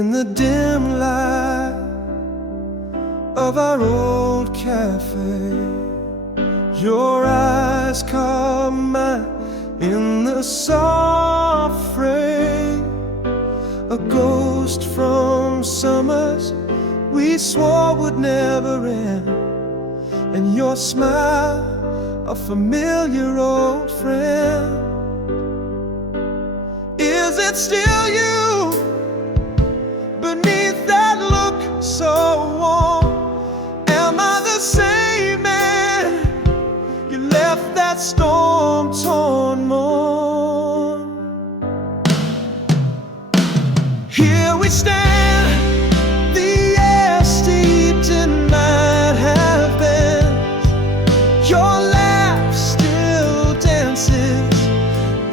in the dim light of our old cafe. Your eyes caught mine in the soft fray, a ghost from summers we swore would never end, and your smile, a familiar old friend. Is it still you beneath that look so warm? Am I the same man you left that storm-torn morn? Here we stand, the air steeped in night have been. Your laugh still dances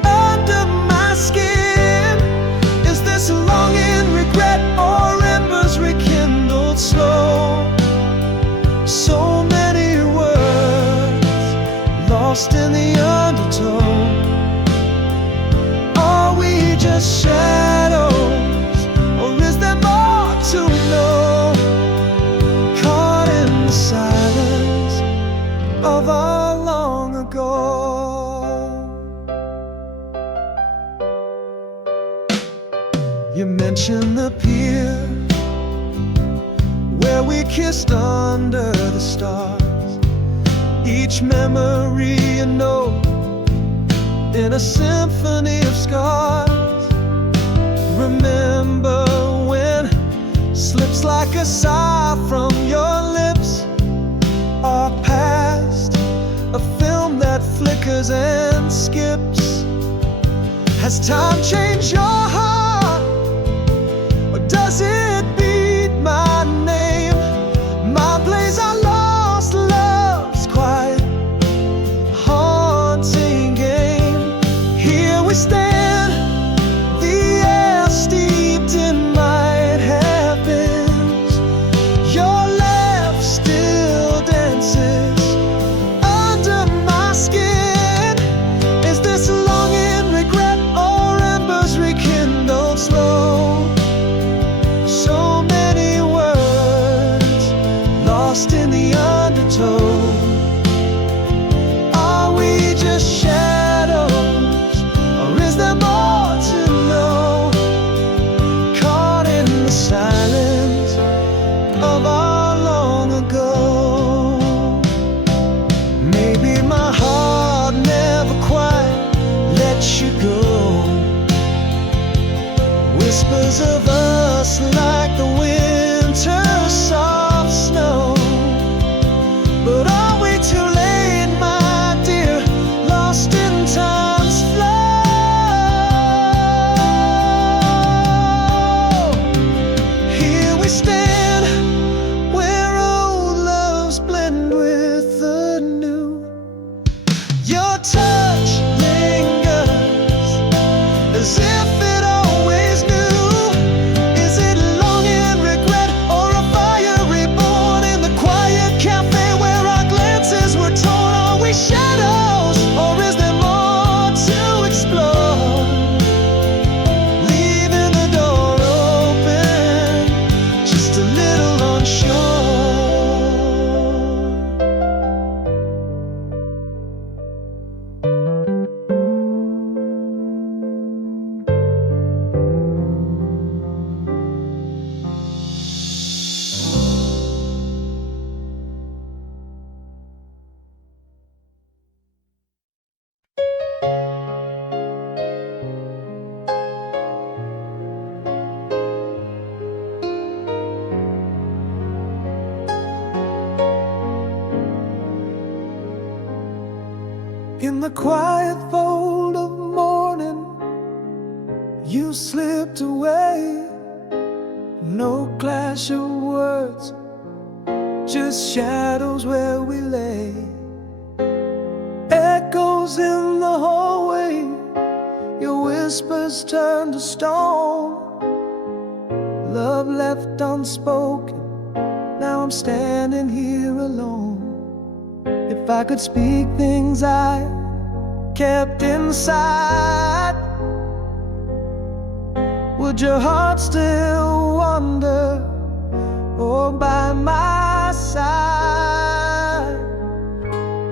under my skin. Is this longing, regret, or embers rekindled slow? So many words lost in the undertow. Are we just shadows, or is there more to know? Caught in the silence of our long ago. You mentioned the pier where we kissed under the stars. Each memory a note in a symphony of scars. Remember when slips like a sigh from your lips, our past, a film that flickers and skips. Has time changed your heart, or does it beat my name? My place I lost, love's quiet, haunting game. Here we stand, the air steeped in might have been. Your laugh still dances under my skin. Is this longing, regret, or embers rekindled slow? So many words lost in the undertow. Are we just shadows, or is there more to know? Caught in the silence of our long ago. Maybe my heart never quite let you go. Whispers of us like the winter's soft snow. But are we too late, my dear, lost in time's flow? Here we stand, where old loves blend with the new. Your touch lingers as if it always knew. Is it longing, regret, or a fire reborn in the quiet cafe where our glances were torn? Are we shadows, or is there more to explore? Leaving the door open, just a little unsure. In the quiet fold of morning, you slipped away. No clash of words, just shadows where we lay. Echoes in the hallway, your whispers turned to stone. Love left unspoken, now I'm standing here alone. If I could speak things I kept inside, would your heart still wander, or by my side?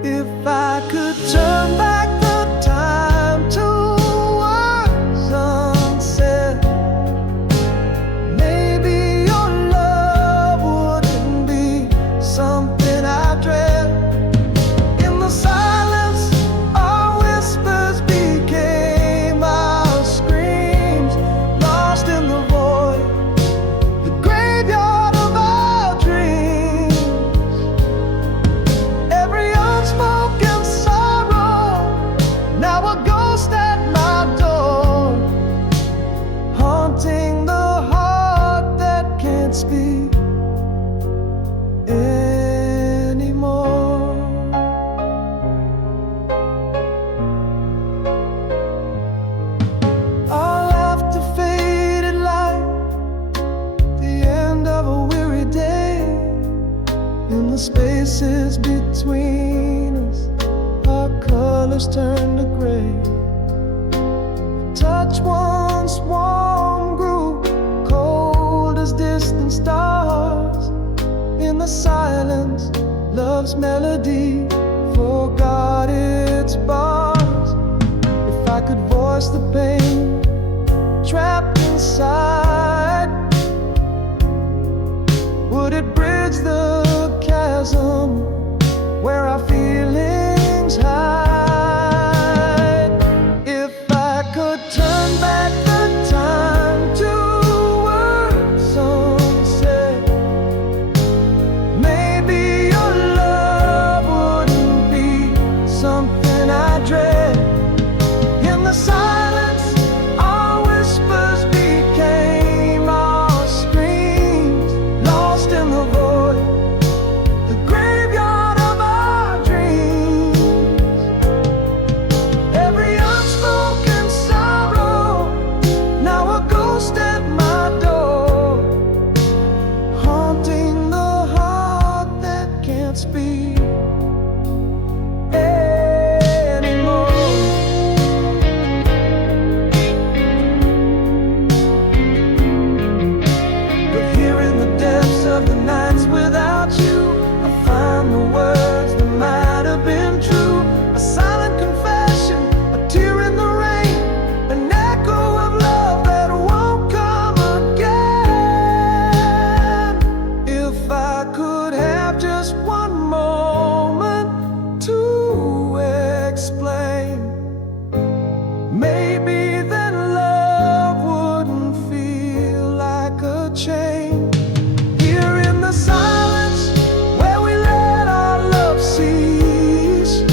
If I could turn back the time to words unsaid, maybe your love wouldn't be something I dread. In the silence, our whispers became our screams, lost in the void, the graveyard of our dreams. Every unspoken sorrow, now a ghost at my door, haunting the heart that can't speak anymore. Our laughter faded like the end of a weary day. In the spaces between us, our colors turned to gray. Touch once warm grew cold as distant stars. In the silence, love's melody forgot its bars. If I could voice the pain trapped inside, would it bridge the chasm where our feelings hide? If I could turn back the time to words unsaid, maybe your love wouldn't be something I dread. In the silence, our whispers became our screams, lost in the void, the graveyard of our dreams. Every unspoken sorrow, now a ghost at my door, haunting the heart that can't speak anymore. But here in the depths of the nights without you, I find the words that might have been true. A silent confession, a tear in the rain, an echo of love that won't come again. If I could have just one moment to explain, maybe then love wouldn't feel like a chain. Here in the silence, where we let our love cease,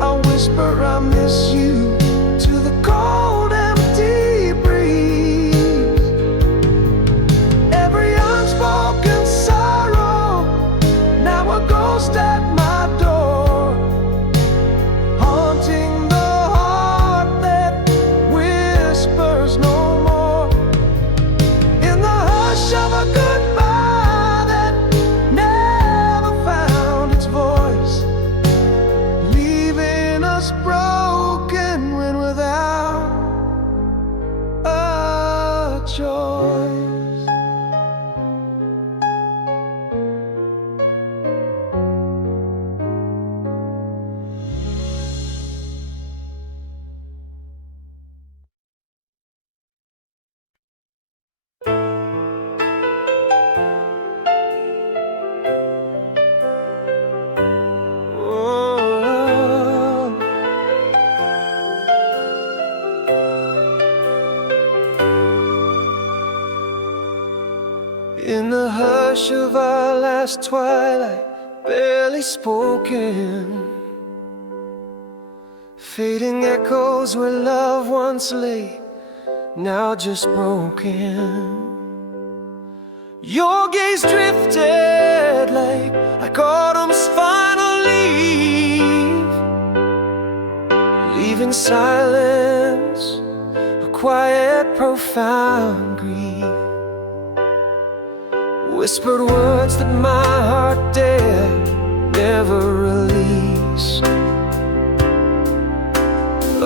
I whisper I miss you to the cold empty breeze. Every unspoken sorrow, now a ghost at my door, haunting the heart that whispers no more. In the hush of a goodbye that never found its voice, leaving us broken when without a choice. Oh, in the hush of our last twilight, barely spoken, fading echoes where love once lay, now just broken. Your gaze drifted like autumn's final leaf, leaving silence, a quiet, profound grief. Whispered words that my heart dared never release.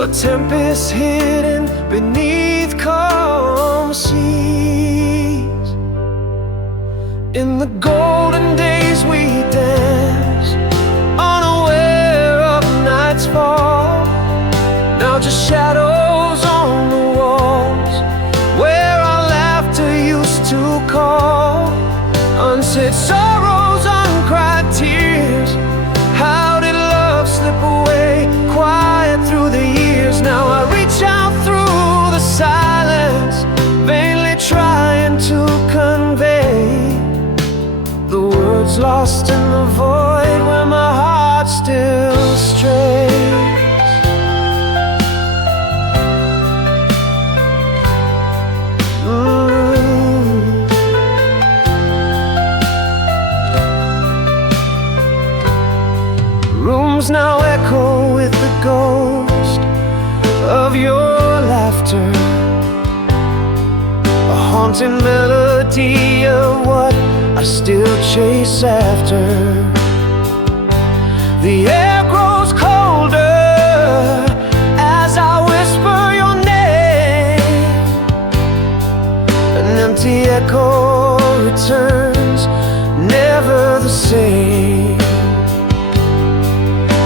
A tempest hidden beneath calm calm seas. In the golden days we danced, unaware of night's fall. Now just shadows on the walls, where our laughter used to call. Unsaid sorrows, uncried tears. How did love slip away, quiet through the years? Now I reach out through the silence, vainly trying to convey the words lost in the void where my heart still strays. Rooms now echo with the ghost of your laughter, a haunting melody of what I still chase after. The air grows colder as I whisper your name. An empty echo returns, never the same.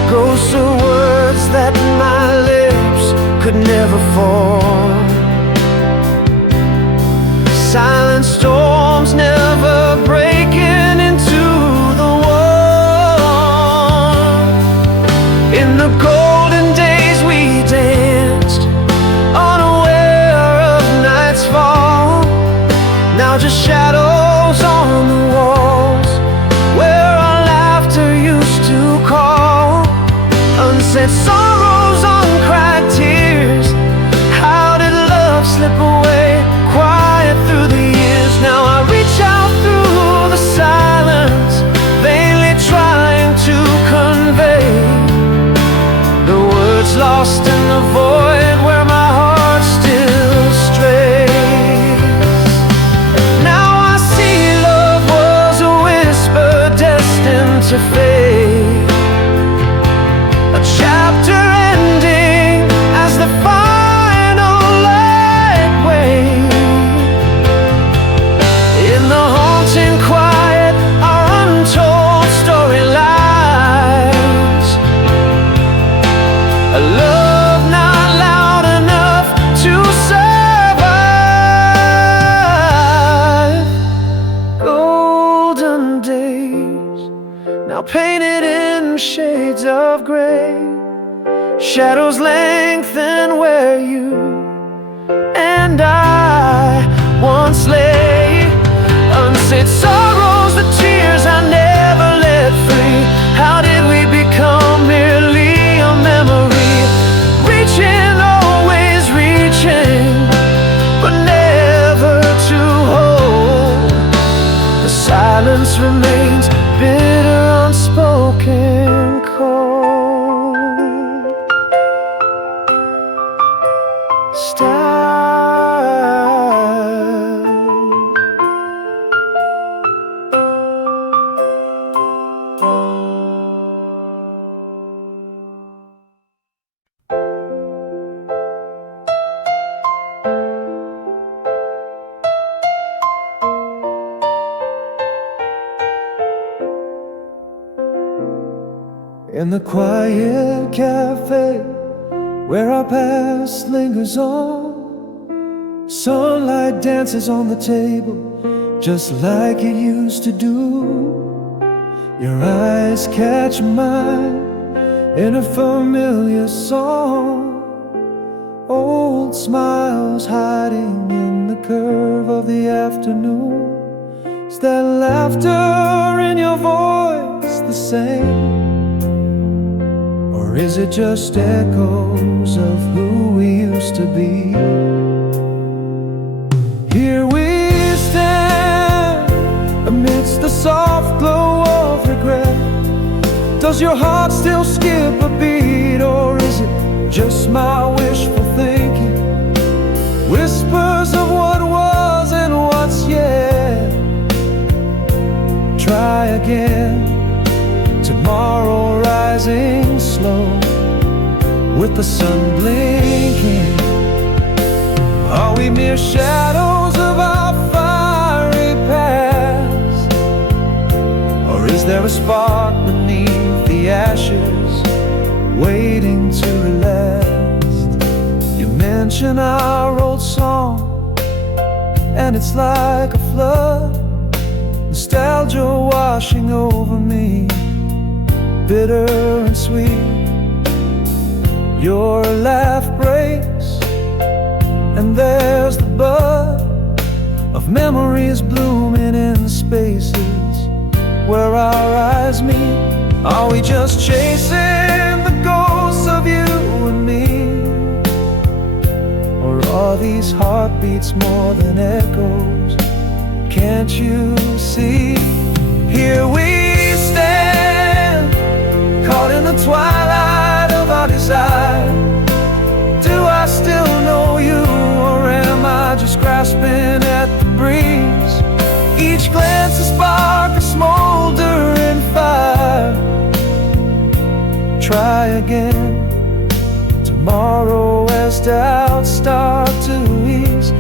Ghosts of words that my lips could never form. Silent storms never breaking into the warm. In the golden days we danced, unaware of night's fall. Now just shadows on the walls, where our laughter used to call. Unsaid sorrows, uncried tears. How did love slip away, quiet through the years? Now I reach out through the silence, vainly trying to convey the words lost in the void where my heart still strays. Now I see love was a whisper destined to fade, a chapter ending as the final light wanes. In the haunting quiet, our untold story lies. A love not loud enough to survive. Golden days, now painted in shades of gray. Shadows lengthen where you and I once lay. Unsaid sorrows, the tears I never let free. How did we become merely a memory? Reaching, always reaching, but never to hold. The silence remains bitter, unspoken, cold. In the quiet cafe where our past lingers on, sunlight dances on the table just like it used to do. Your eyes catch mine in a familiar song, old smiles hiding in the curve of the afternoon. Is that laughter in your voice the same? Or is it just echoes of who we used to be? Here we stand amidst the soft glow of regret. Does your heart still skip a beat, or is it just my wishful thinking? Whispers of what was and what's yet. Try again. Tomorrow rising slow, with the sun blinking. Are we mere shadows spark beneath the ashes, waiting to last. You mention our old song, and it's like a flood, nostalgia washing over me, bitter and sweet. Your laugh breaks, and there's the bud of memories blooming in spaces where our eyes meet. Are we just chasing the ghosts of you and me? Or are these heartbeats more than echoes? Can't you see? Here we stand, caught in the twilight of our desire. Do I still know you, or am I just grasping at the breeze? Each glance a spark, a smoldering fire. Try again tomorrow as doubts start to ease.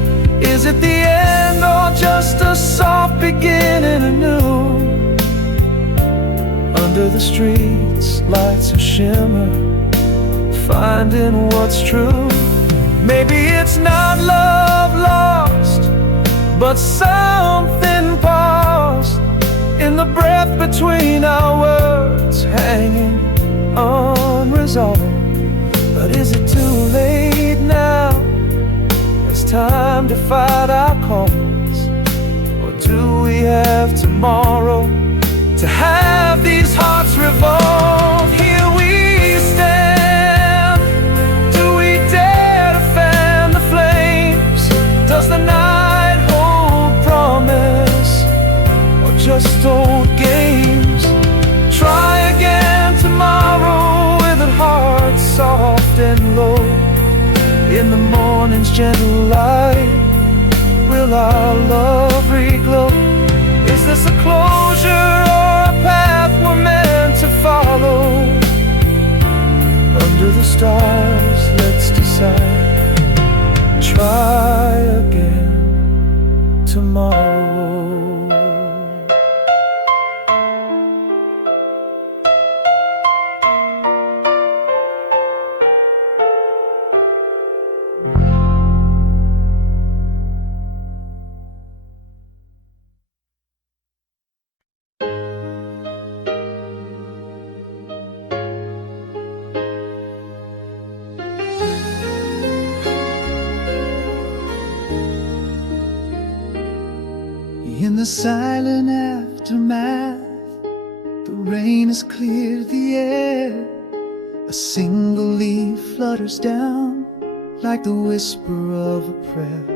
Is it the end or just a soft beginning anew? Under the streets, lights a shimmer, finding what's true. Maybe it's not love lost, but something paused in the breath between our words, hanging unresolved. But is it too late now? It's time to fight our cause, or do we have tomorrow to have these hearts revolve? Here we stand. Do we dare to fan the flames? Does the night hold promise, or just old games? Try again tomorrow with a heart soft and low. In the morning's gentle light, will our love reglow? Is this a closure or a path we're meant to follow? Under the stars, let's decide. Try again tomorrow. In the silent aftermath, the rain has cleared the air. A single leaf flutters down like the whisper of a prayer.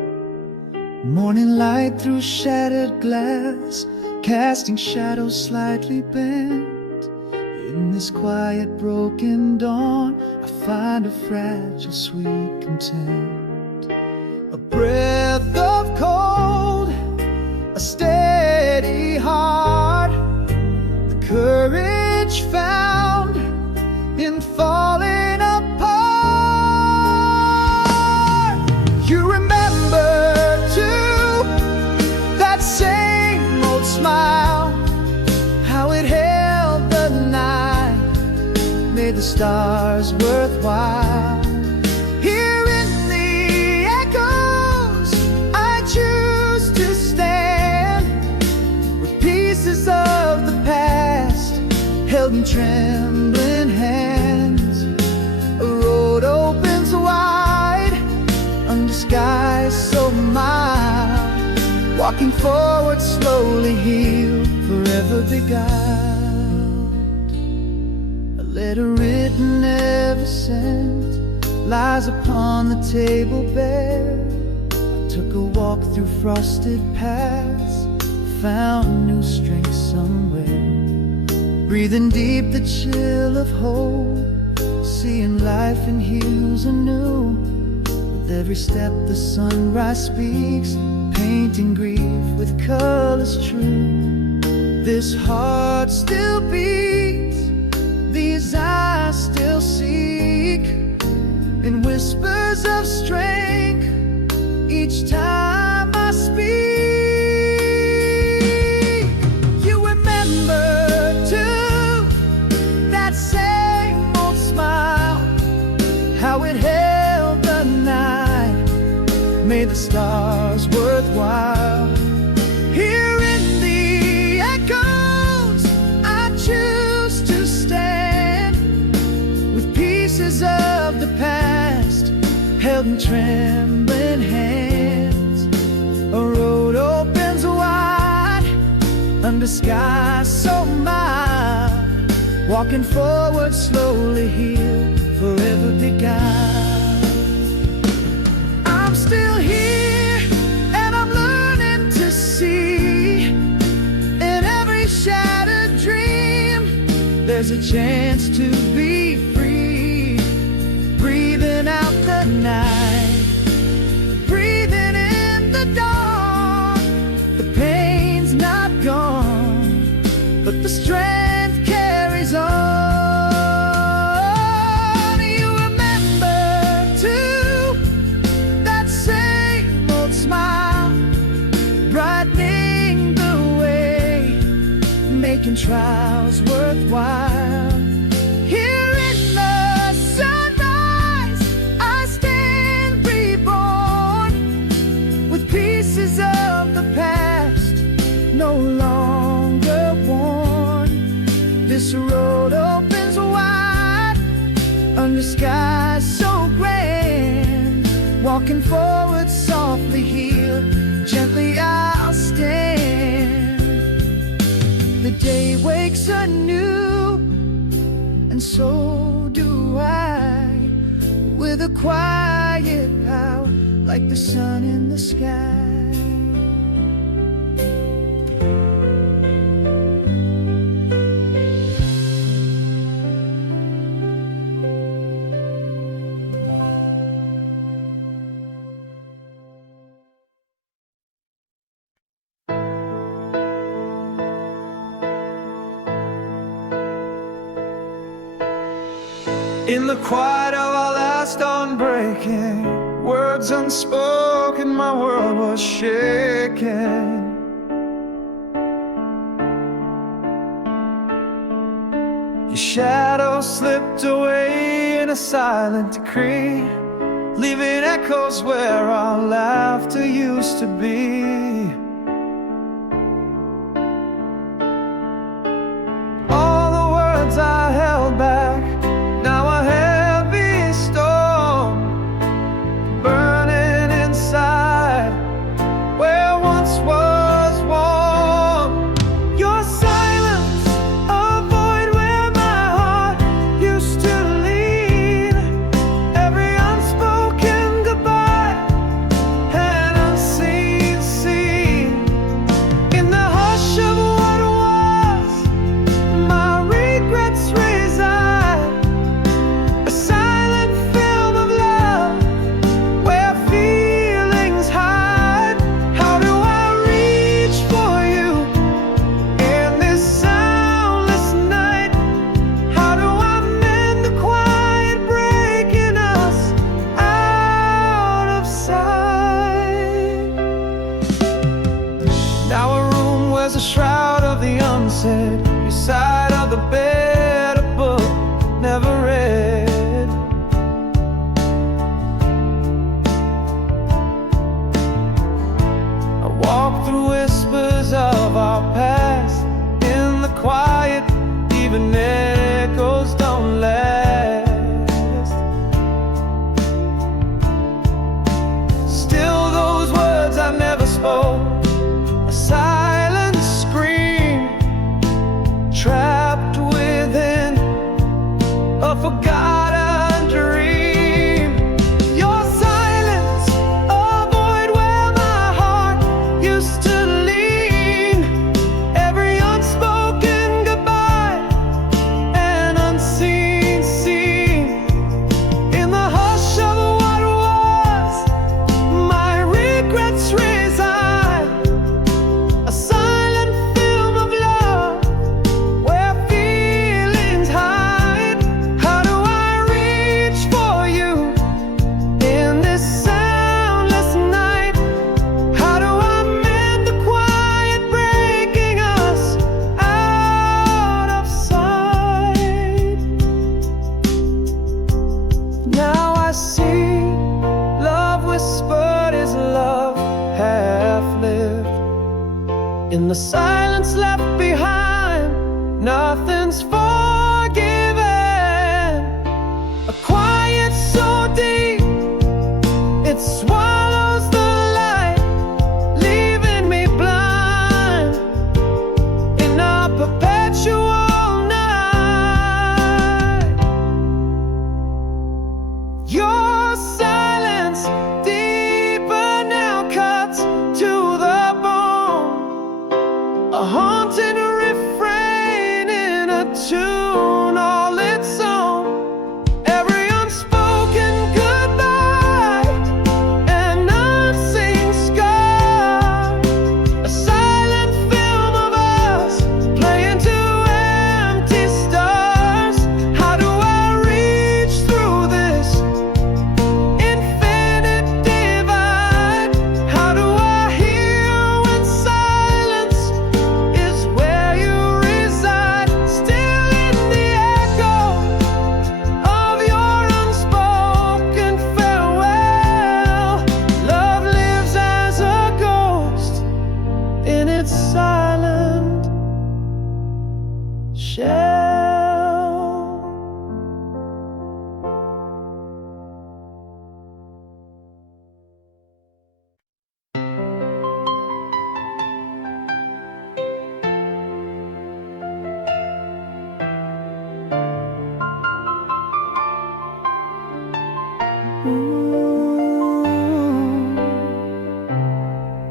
Morning light through shattered glass, casting shadows slightly bent. In this quiet broken dawn, I find a fragile sweet content. A breath of cold, a steady heart, the courage found in falling apart. You remember too that same old smile, how it held the night, made the stars worthwhile. Here in the echoes, I choose to stand with pieces of the past held in trembling hands. A road opens wide under skies so mild, walking forward slowly, healed, forever beguiled. A letter written, never sent, lies upon the table bare. I took a walk through frosted paths, found new strength somewhere. Breathing deep the chill of hope, seeing life in hues anew. With every step the sunrise speaks, painting grief with colors true. This heart still beats, these eyes still seek, in whispers of strength each time I speak. You remember too made the stars worthwhile. Here in the echoes, I choose to stand with pieces of the past held in trembling hands. A road opens wide under skies so mild, walking forward slowly here, forever beguiled. I'm still here and I'm learning to see. In every shattered dream, there's a chance to be free. Breathing out the night, breathing in the dawn. The pain's not gone, but the strength carries on. You remember too that same old smile, brightening the way, making trials worthwhile. Here in the sunrise, I stand reborn with pieces of the past no longer worn. This road opens wide under skies so grand, walking forward softly here, gently I'll stand. The day wakes anew, and so do I, with a quiet power like the sun in the sky. In the quiet of our last unbreaking, words unspoken, my world was shaken. Your shadow slipped away in a silent decree, leaving echoes where our laughter used to be. All the words I held back, now a heavy storm, burning inside where once was warm. Your silence, a void where my heart used to lean. Every unspoken goodbye, an unseen scene. silence left behind, nothing's forgiven. A quiet so deep, it swallows the light, leaving me blind in a perpetual night. Your silence deeper now cuts to the bone, a haunting refrain in a tune all its own. Every unspoken goodbye, an unseen scar, a silent film of us playing to empty stars. How do I reach through this infinite divide? How do I hear when silence is where you reside? Still in the echo of your unspoken farewell, love lives as a ghost in its silent shell.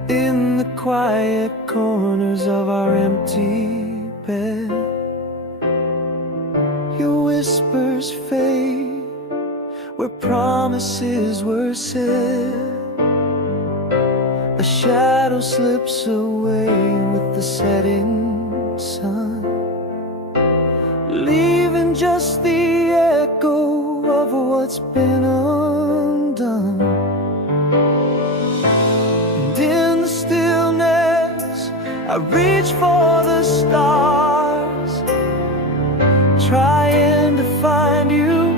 In the quiet corners of our empty bed, your whispers fade where promises were said. A shadow slips away with the setting sun, leaving just the echo of what's been undone. And in the stillness, I reach for the stars, trying to find you,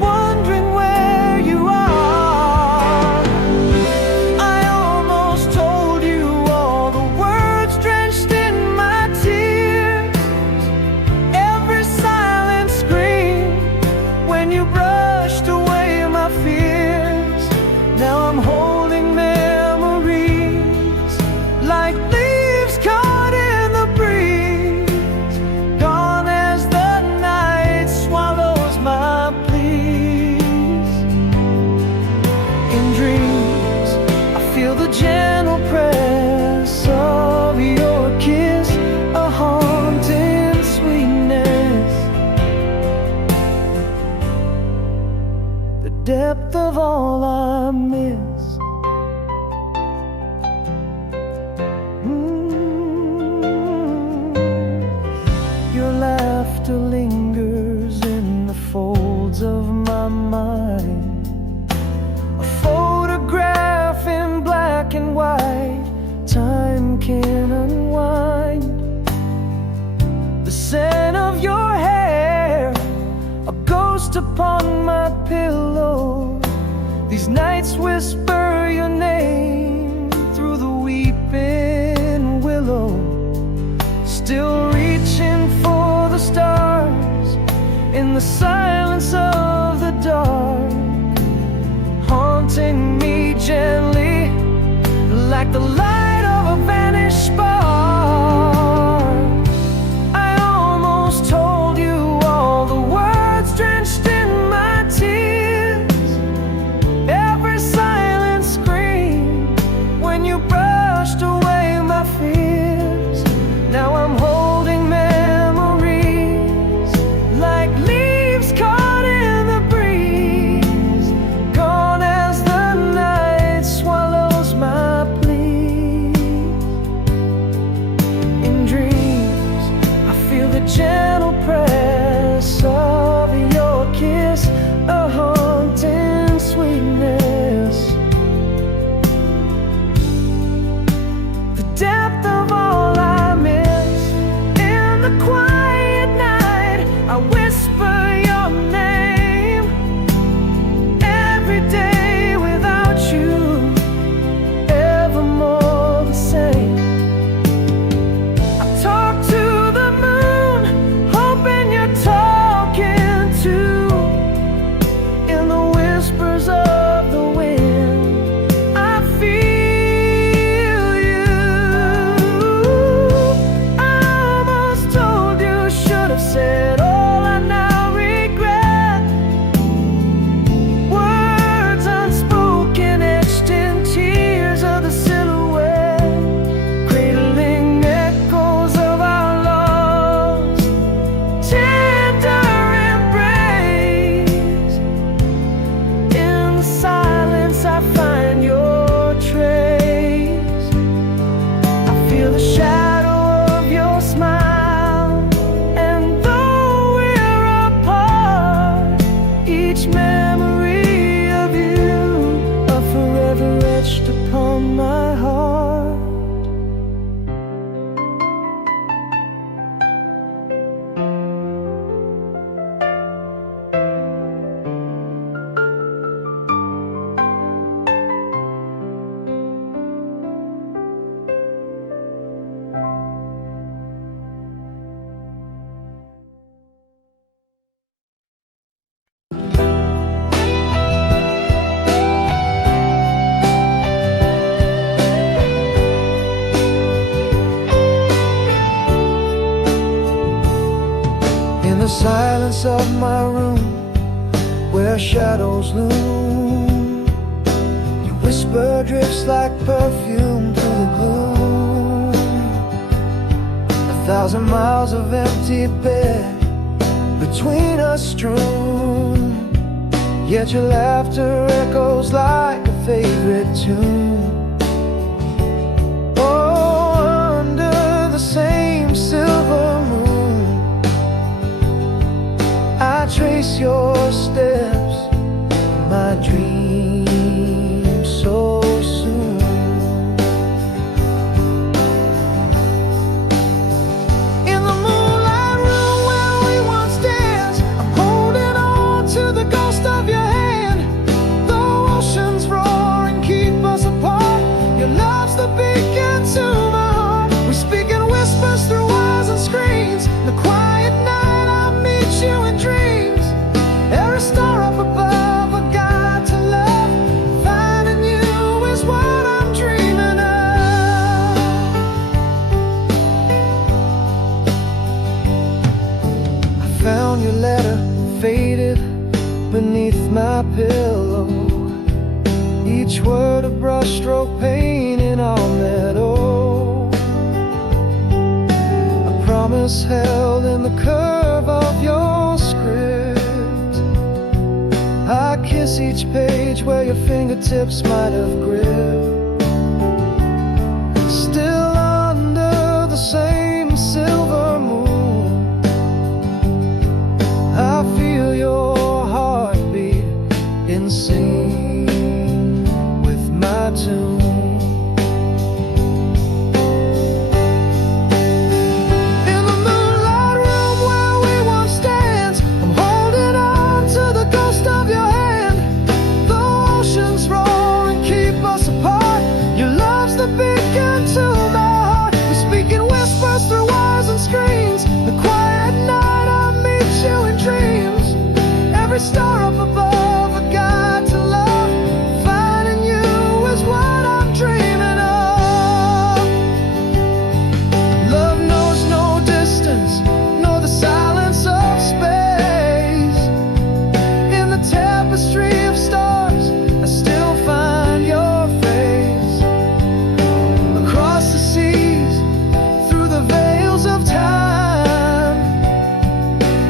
wondering where you are. I almost told you all the words drenched in my tears, every silent scream when you brushed away my fears. Now I'm holding memories like leaves caught in the breeze, gone as the night swallows my pleas. In dreams, I feel the gentle press of your kiss, a haunting sweetness, the depth of all I miss. Your laughter lingers in the folds of my mind, a photograph in black and white, time can unwind. The scent of your hair, a ghost upon my pillow. These nights whisper your name through the weeping willow, still reaching for the stars in the silence of the dark, haunting me gently like the light of a vanished spark. I almost told you all the words drenched in my tears, every silent scream when you brushed away my fears. Now I'm holding memories like leaves caught in the breeze, gone as the night swallows my pleas. In dreams, I feel the gentle press of your kiss, a haunting sweetness, the depth of all I miss. In the quiet night, I whisper your name, every day without you, evermore the same. silence of my room, where shadows loom, your whisper drifts like perfume through the gloom. 1,000 miles of empty bed between us strewn, yet your laughter echoes like a favorite tune. Oh, under the same silver moon, I trace your steps in my dreams so soon. In the moonlight room where we once danced, I'm holding on to the ghost of your hand. Though oceans roar and keep us apart, your love's the beacon to my heart. We speak in whispers through wires and screens. The quiet night I'll meet you in dreams. Every star up above, a guide to love. Finding you is what I'm dreaming of. I found your letter faded beneath my pillow, each word a brushstroke painting on that old. A promise held in the curve of your script. I kiss each page where your fingertips might have gripped. Still under the same silver moon, I feel your heartbeat in sync with my tune. In the moonlight room where we once danced, I'm holding on to the ghost of your hand. Though oceans roar and keep us apart, your love's the beacon to my heart. We speak in whispers through wires and screens. The quiet night I'll meet you in dreams. Every star up above, a guide to love. Finding you is what I'm dreaming of. Love knows no distance, nor the silence of space. In the tapestry of stars, I still find your face. Across the seas, through the veils of time,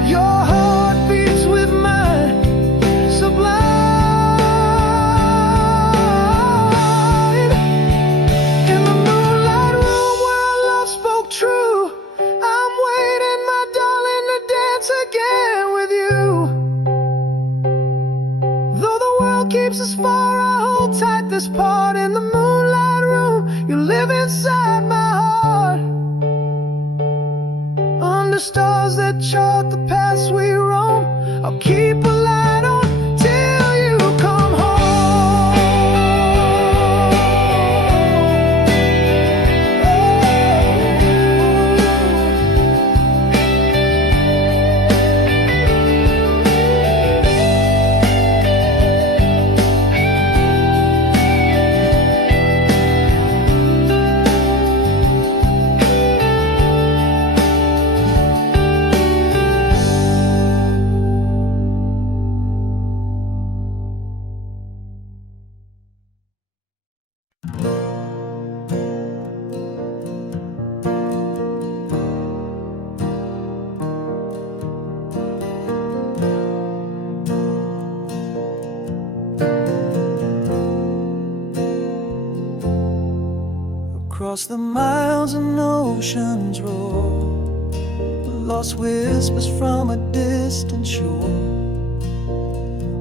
your heart beats with mine, sublime. In the moonlight room where our love spoke true, I'm waiting, my darling, to dance again with you. Though the world keeps us far, I hold tight this part. In the moonlight room, you live inside my heart. Under stars that chart the paths we roam, I'll keep a light on till you come across the miles and oceans roar, lost whispers from a distant shore,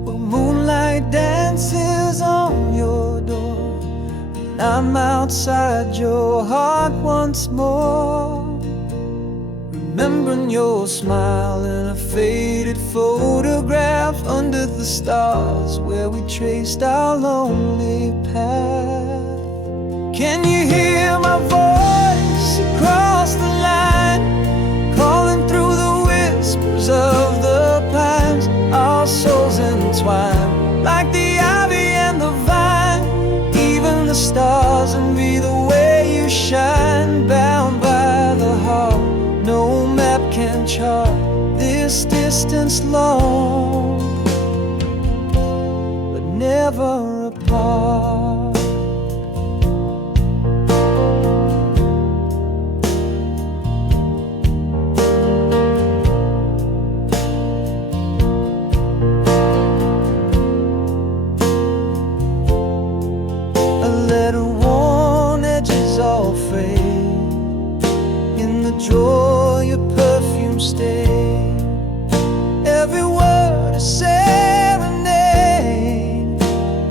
where moonlight dances on your door, and I'm outside your heart once more, remembering your smile in a faded photograph under the stars where we traced our lonely path. Can you hear my voice across the line, calling through the whispers of the pines? Our souls entwined like the ivy and the vine. Even the stars envy the way you shine, bound by the heart no map can chart this this distance long, but never apart. A letter worn, edges all frayed, in the drawer your perfume stayed. Every word a serenade,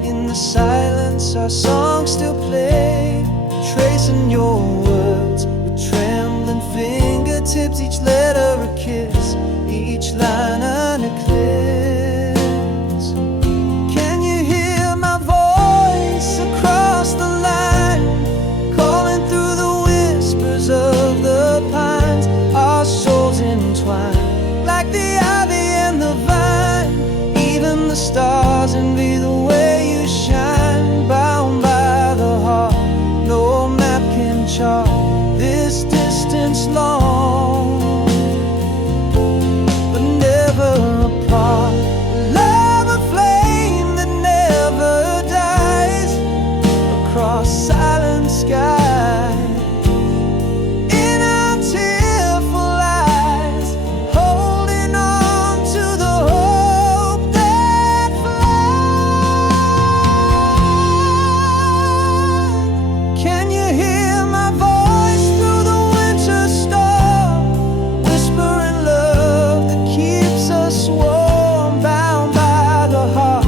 in the silence our song still played. Tracing your words with trembling fingertips, each letter a kiss, each line an eclipse. Can you hear my voice across the line, calling through the whispers of the pines? Our souls entwined like the ivy and the vine. Even the stars envy the way you shine. Bound by the heart, no map can chart this distance long, but never apart. Love a flame that never dies across silent skies. In our tearful eyes, holding on to the hope that flies. Can you hear my voice through the winter storm, whispering love that keeps us warm? Bound by the heart,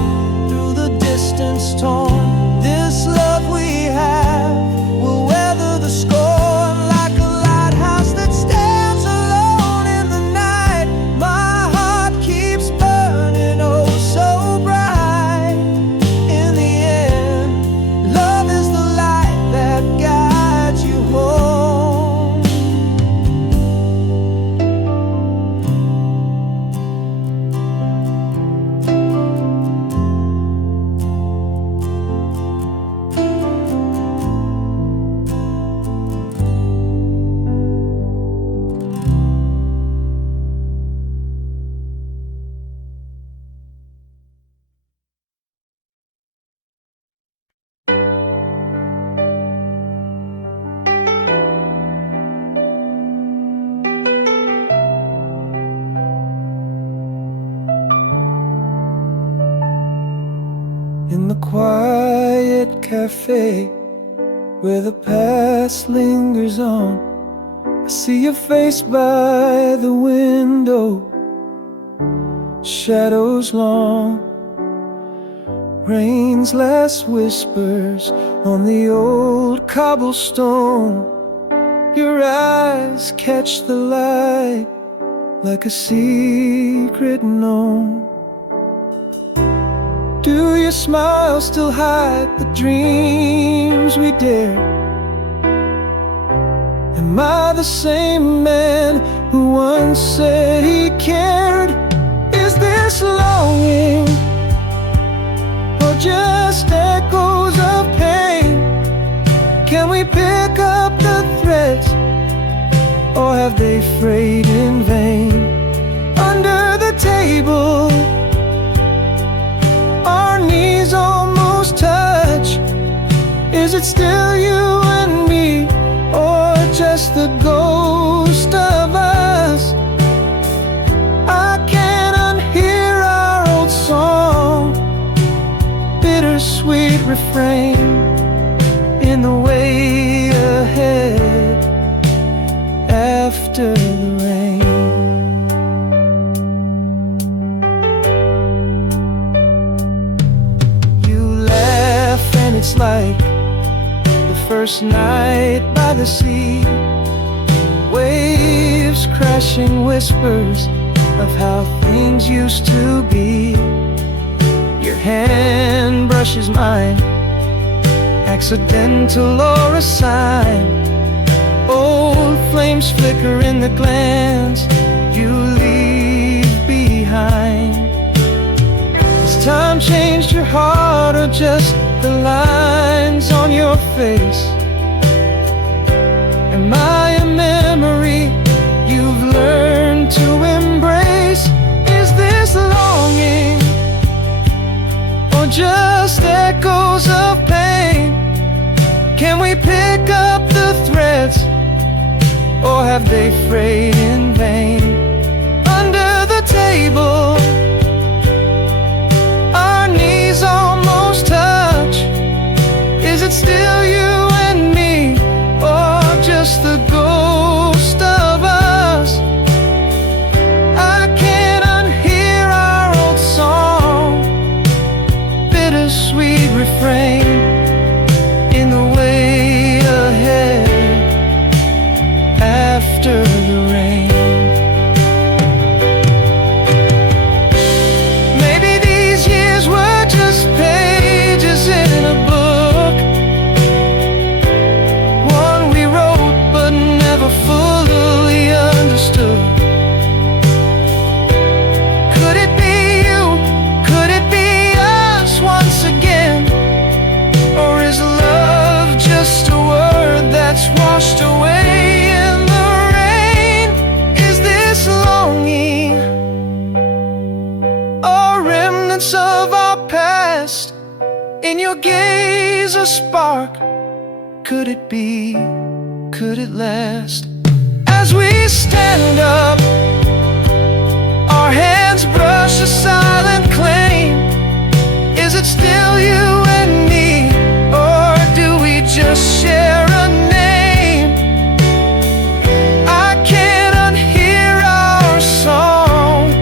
through the distance torn, this love we have will weather the storm. Like a lighthouse that stands alone in the night, my heart keeps burning oh so bright. In the end, love is the light that guides you home. In the quiet cafe where the past lingers on, I see your face by the window, shadows long. Rain's last whispers on the old cobblestone. Your eyes catch the light like a secret known. Do your smile still hide the dreams we dare? Am I the same man who once said he cared? Is this longing or just echoes of pain? Can we pick up the threads, or have they frayed in vain? Under the table, our knees almost touch. Is it still you and me, or just the ghost of us? I can't unhear our old song, bittersweet refrain in the way ahead after the rain. It's like the first night by the sea, waves crashing, whispers of how things used to be. Your hand brushes mine, accidental or a sign. Old flames flicker in the glance you leave behind. Has time changed your heart, or just the lines on your face? Am I a memory you've learned to embrace? have they frayed in vain? Under the table, our knees almost touch. Is it still you and me, or just the ghost of us? I can't unhear our old song, bittersweet refrain in the way ahead after the rain. Maybe these years were just pages in a book, one we wrote but never fully understood. Could it be you? Could it be us once again? Or is love just a word that's washed away in the rain? Is this longing or remnants of our past? In your gaze a spark, could it be, could it last? As we stand up, our hands brush a silent claim. Is it still you and me, or do we just share a name? I can't unhear our song,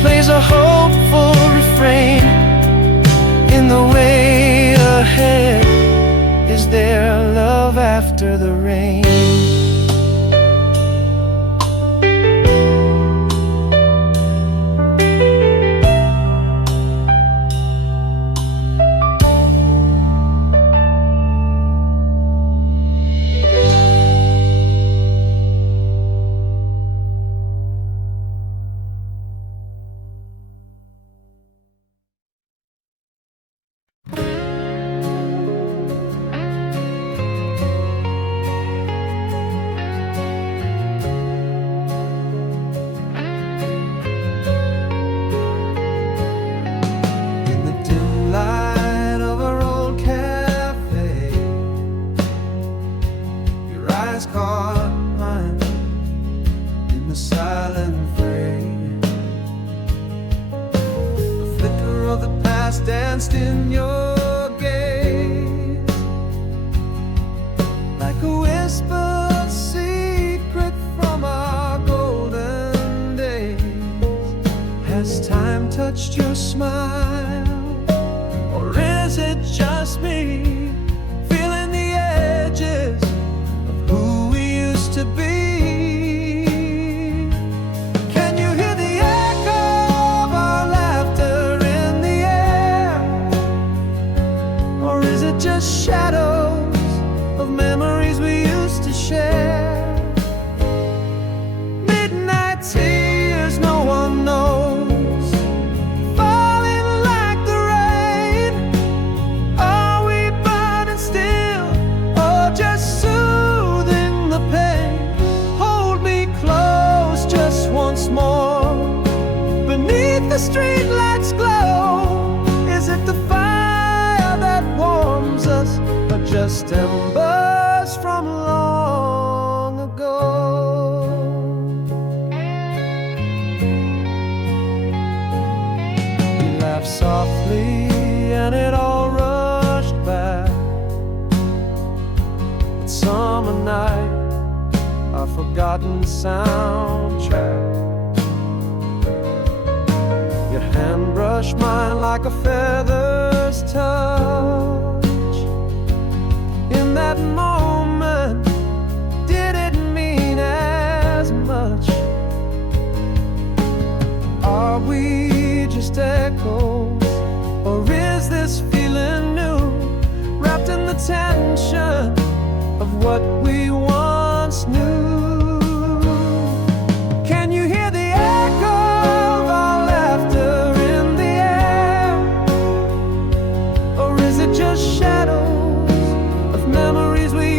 plays a hopeful refrain in the way ahead. Is there love after the rain? Danced in your gaze like a whispered secret from our golden days. Has time touched your smile, or is it just me feeling the edges of who we used to be? Just shadows of memories we used to share. Midnight tears no one knows, falling like the rain. Are we burning still, or just soothing the pain? Hold me close just once more. Beneath the streetlights glow, is it the fire that warms us, or just embers from long ago? We laughed softly and it all rushed back. That summer night, our forgotten soundtrack. Your hand brushed mine like a feather's touch. In that moment, did it mean as much? Are we just echoes, or is this feeling new, wrapped in the tension of what we once knew? Can you hear the echo of our laughter in the air, or is it just shadows of memories we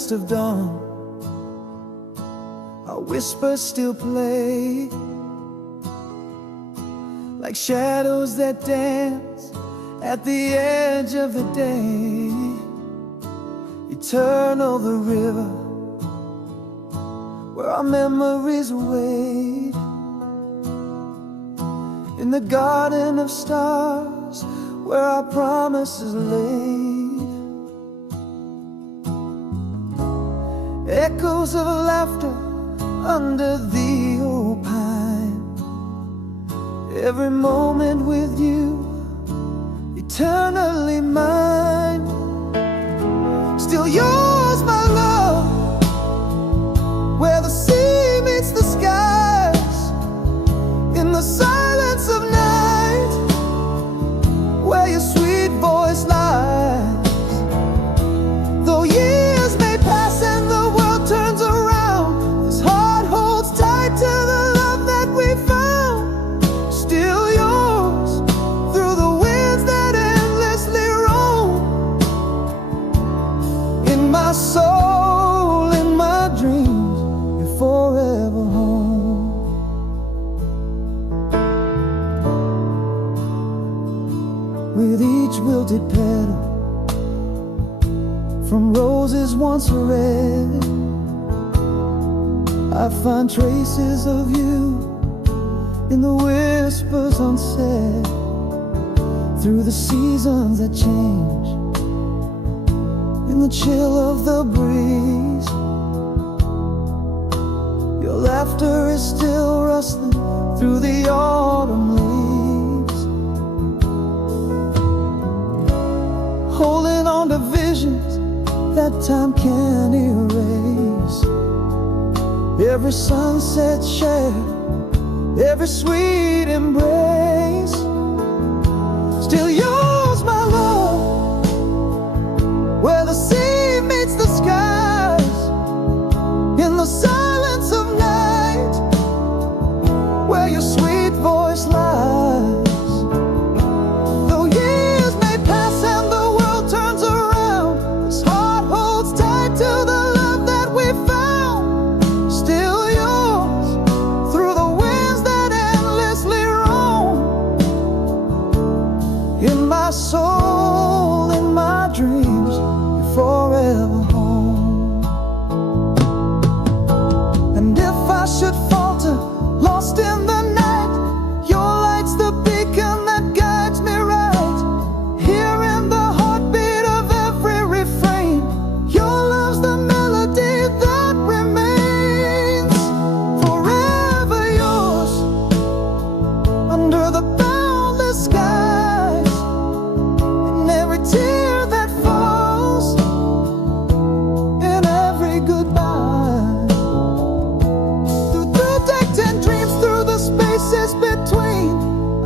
mist of dawn, our whispers still play like shadows that dance at the edge of the day. Eternal the river where our memories wait, in the garden of stars where our promises laid. Echoes of laughter under the old pine, every moment with you, eternally mine. Still yours, my love, where the sea meets the skies, in the silence of night, where your sweet voice lies. Though years may pass and the world turns around, this heart holds tight to the love that we found. Still yours, through the winds that endlessly roam. In my soul, in my dreams, you're forever home. With each wilted petal from roses once red, I find traces of you in the whispers unsaid. Through the seasons that change, in the chill of the breeze, your laughter is still rustling through the autumn leaves. Holding on to visions that time can't erase, every sunset shared, every sweet embrace. Still yours, my love, where the sea meets the skies, in the silence of night, where your sweet voice lies. Though years may pass and the world turns around, this heart holds tight to the love that we found. Still yours, through the winds that endlessly roam. In my soul, in my dreams, you're forever home. And if I should falter, lost in the night, your light's the beacon that guides me right. Here in the heartbeat of every refrain, your love's the melody that remains. Forever yours, under the boundless skies, in every tear that falls, in every goodbye. Through decked and dreams, through the spaces between,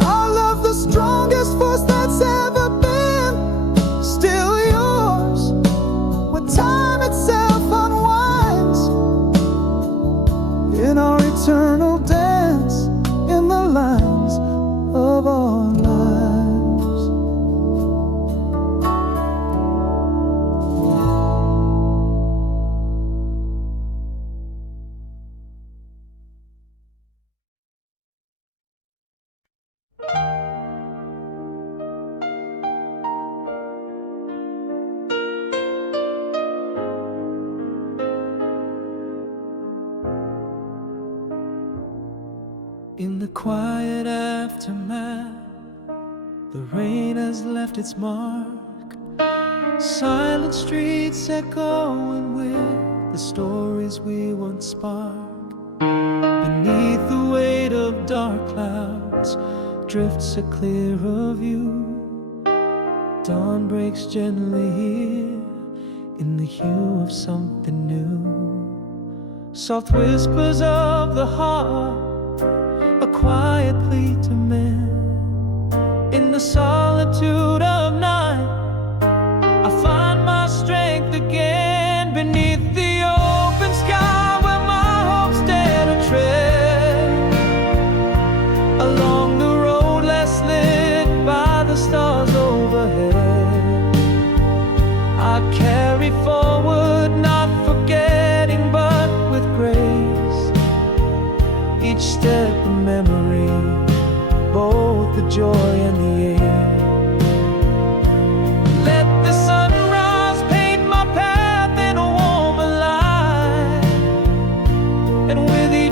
our love the strongest force that's ever been. Still yours, when time itself unwinds, in our eternal dance, in the lines of our lives. In the quiet aftermath, the rain has left its mark. Silent streets echoing with the stories we once sparked. Beneath the weight of dark clouds drifts a clearer view. Dawn breaks gently here in the hue of something new. Soft whispers of the heart, a quiet plea to men. In the solitude of night, I find my strength again. Beneath the open sky where my hopes dare to tread, along the road less lit by the stars overhead, I carry forward, not for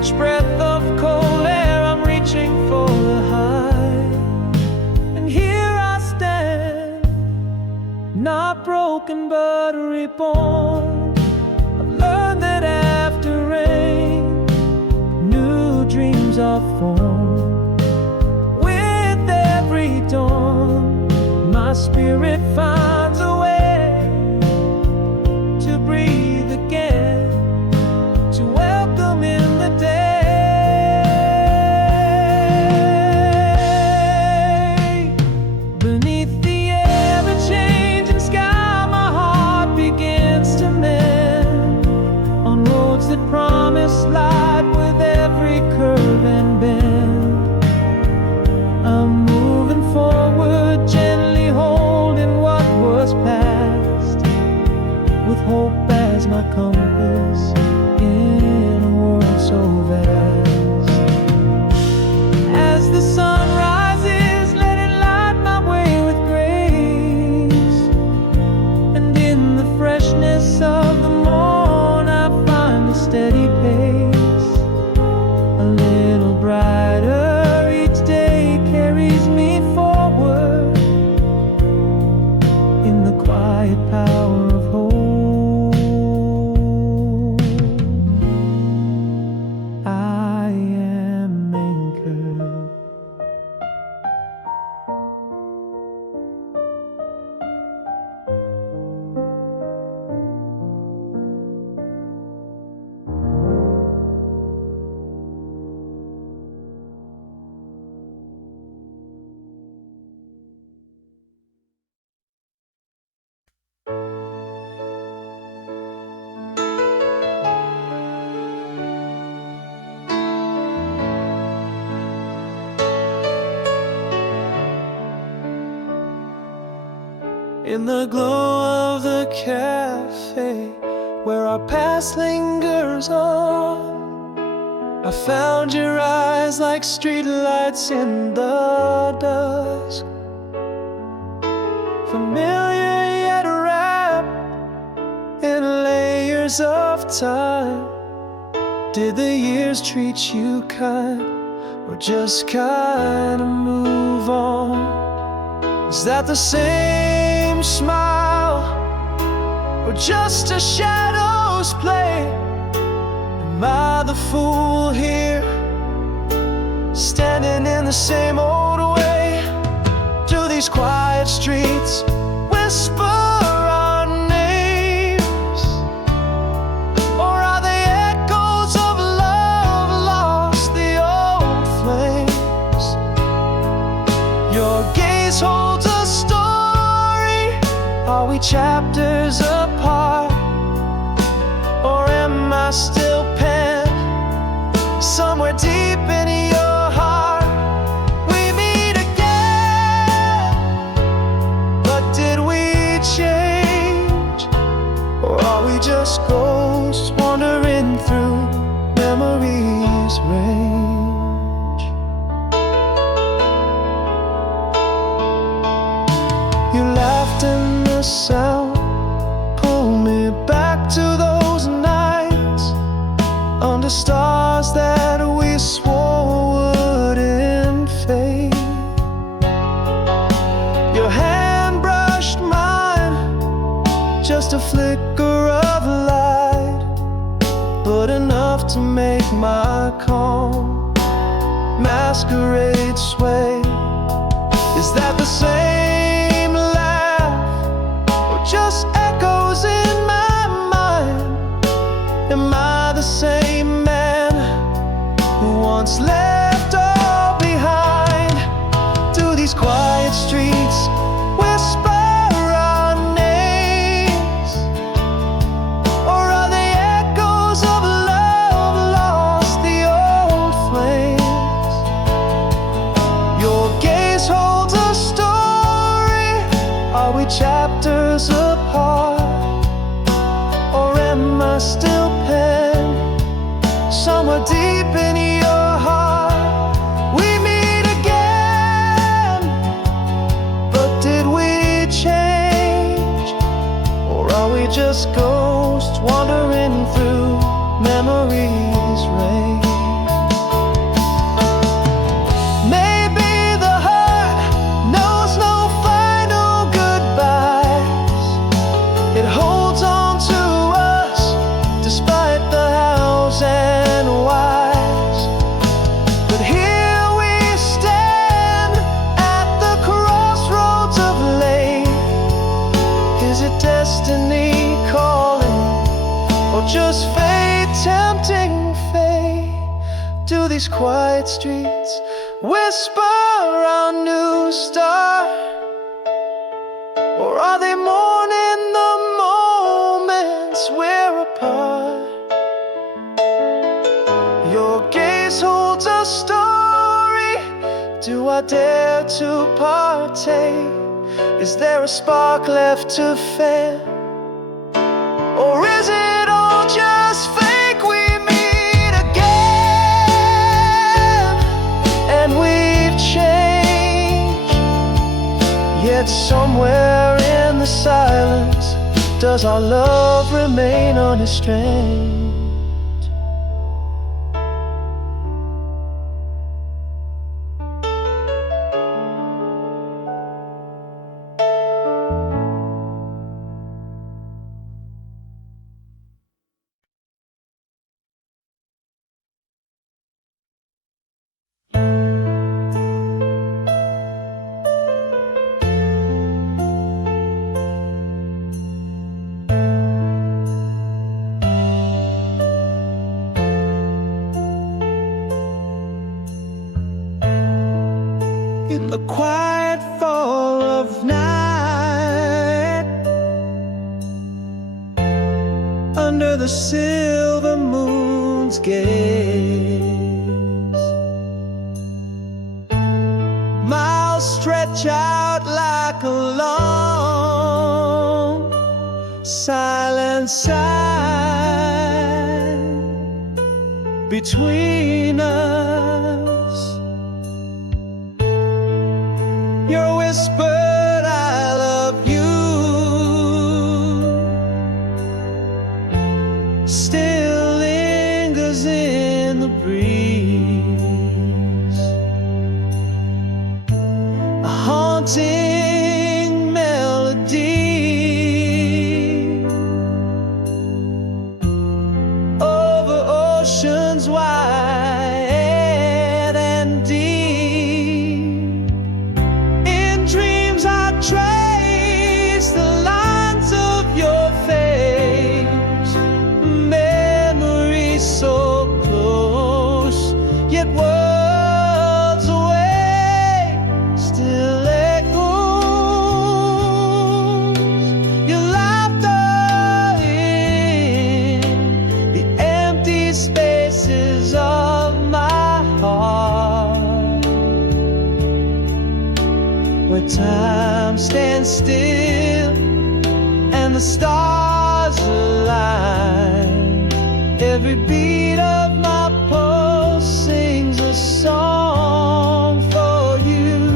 each breath of cold air, I'm reaching for the high. And here I stand, not broken but reborn. I've learned that after rain, new dreams are formed. With every dawn, my spirit finds a way to breathe again, to welcome in the day. Beneath the ever-changing sky, my heart begins to mend on roads that promise light with every curve and bend. I'm moving forward, gently holding what was past, with hope as my compass in a world so vast. As the sun rises, let it light my way with grace, and in the freshness of the morn I find a steady pace, a little brighter each day carries me forward in the quiet power of hope. I am anchored. In the glow of the cafe where our past lingers on, I found your eyes like streetlights in the dusk. Familiar yet wrapped in layers of time. Did the years treat you kind, or just kinda move on? Is that the same smile, or just a shadow's play? Am I the fool here, standing in the same old way? Do these quiet streets whisper our names, or are they echoes of love lost, the old flames? Your gaze holds a story. Are we chapters apart, or am I still penned somewhere deep in your heart? We meet again, but did we change, or are we just ghosts wandering through memory's range? You laughed in the sound, pull me back to those nights under stars that we swore wouldn't fade. Your hand brushed mine, just a flicker of light, but enough to make my calm masquerade sway. Is that the same laugh, or just echoes in my mind? Am I the same man who once left all behind? Do these quiet streets whisper our names, or are they echoes of love lost, the old flames? Your gaze holds a story. Are we chapters apart, or am I still penned somewhere deep in your heart? We meet again, but did we change, or are we just ghosts wandering through memory's range? these quiet streets, whisper our new star? Or are they mourning the moments we're apart? Your gaze holds a story. Do I dare to partake? Is there a spark left to fan? Or is it all just fake? We meet again, and we've changed. Yet somewhere in the silence, does our love remain unestranged? In the quiet fall of night, under the silver moon's gaze, miles stretch out like a long silent sign between us. Your whispered I love you still lingers in the breeze, a haunting melody over oceans wide and deep. Trace the lines of your face, memories so close, yet worlds away, still echoes your laughter in the empty spaces of my heart, where time stands still and the stars align. Every beat of my pulse sings a song for you.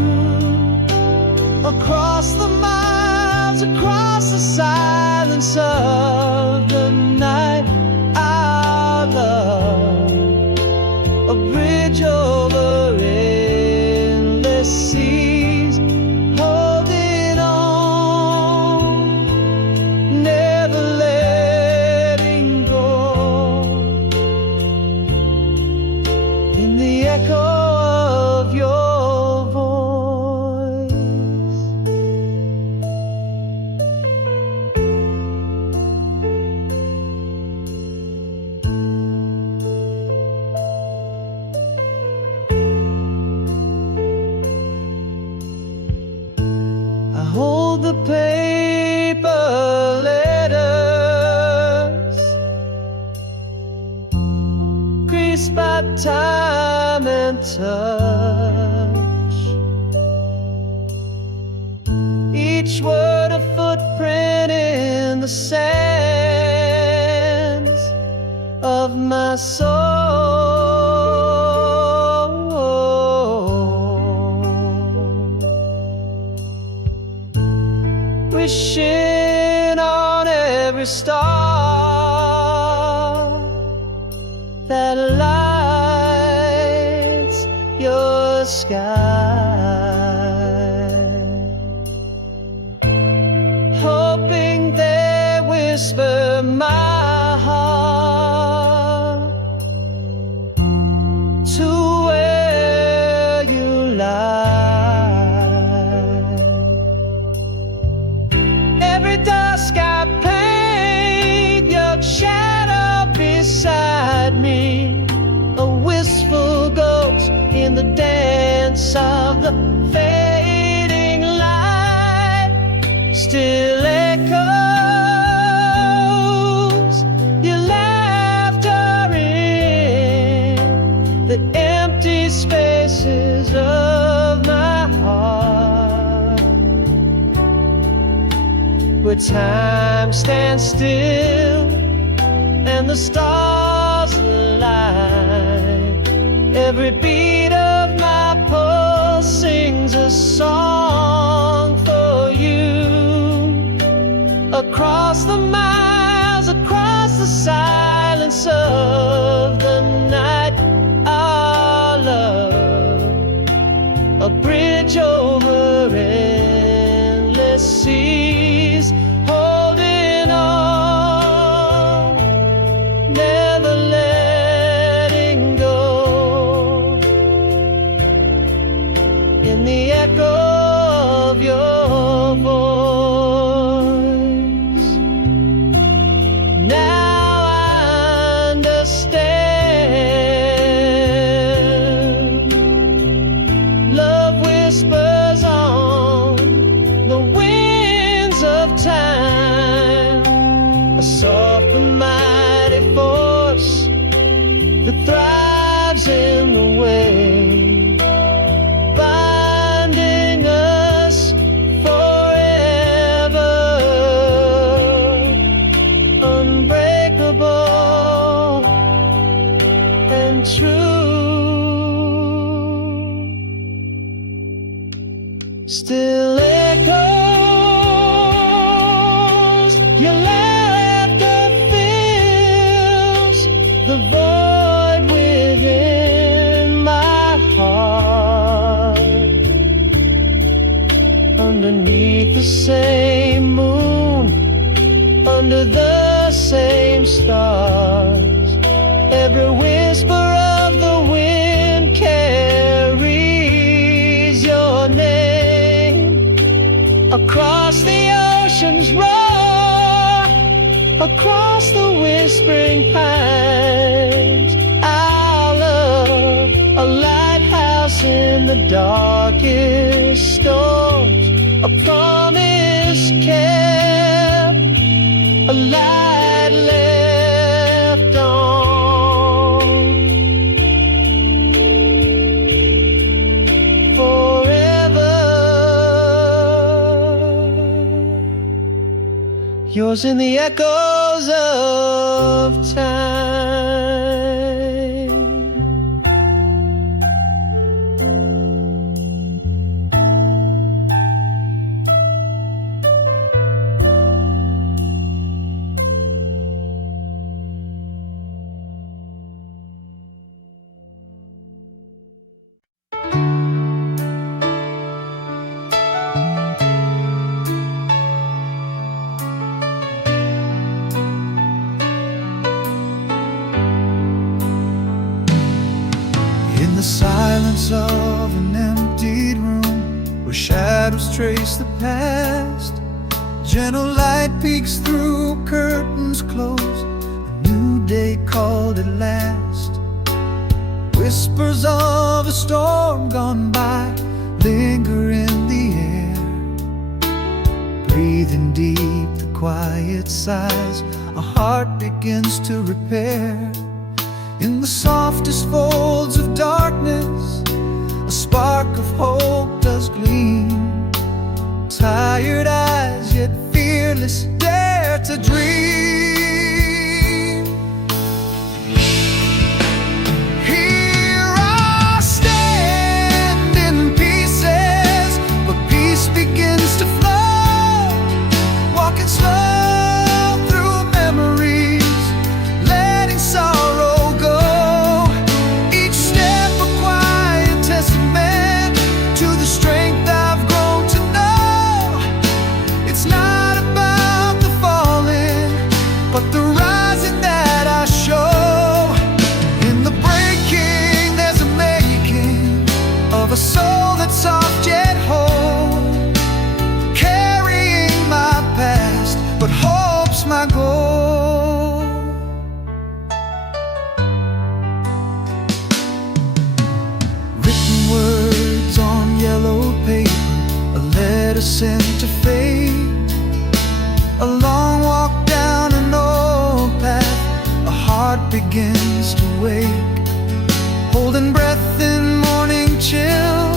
Across the miles, across the silence of the night, our love, a bridge over endless seas, holding on, never letting go. In the echo of your voice, I hold the paper letters, creased by time and touch, each word a footprint in the sands of my soul. Wishing on every star that lights your sky, hoping they whisper my heart to where you lie. Every dusk I paint your shadow beside me, a wistful the dance of the fading light still echoes. Your laughter in the empty spaces of my heart, where time stands still and the stars align. Every beat of my pulse sings a song for you. Across the miles, across the silence of the night, our love, a bridge over endless seas, holding on, never letting go. In the echo of your voice, now I understand. Love whispers on the winds of time, a soft and mighty force that thrives in the wave, binding us forever, unbreakable and true. Still echoes, your laughter fills the void within my heart. Underneath the same moon, under the same stars, every whisper of the wind carries your name. Across the ocean's roar, across the whispering pines, our love, a lighthouse in the darkest storms, a promise kept, a light left on forever. Yours in the echoes of time. In the silence of an emptied room, where shadows trace the past, gentle light peeks through curtains closed, a new day called at last. Whispers of a storm gone by linger in the air. Breathing deep the quiet sighs, a heart begins to repair. In the softest folds of darkness, a spark of hope does gleam. Tired eyes, yet fearless, dare to dream. Here I stand in pieces, but peace begins to flow. Walking slow through memories, letting sorrow go. sent to fate. A long walk down an old path, a heart begins to wake. Holding breath in morning chill,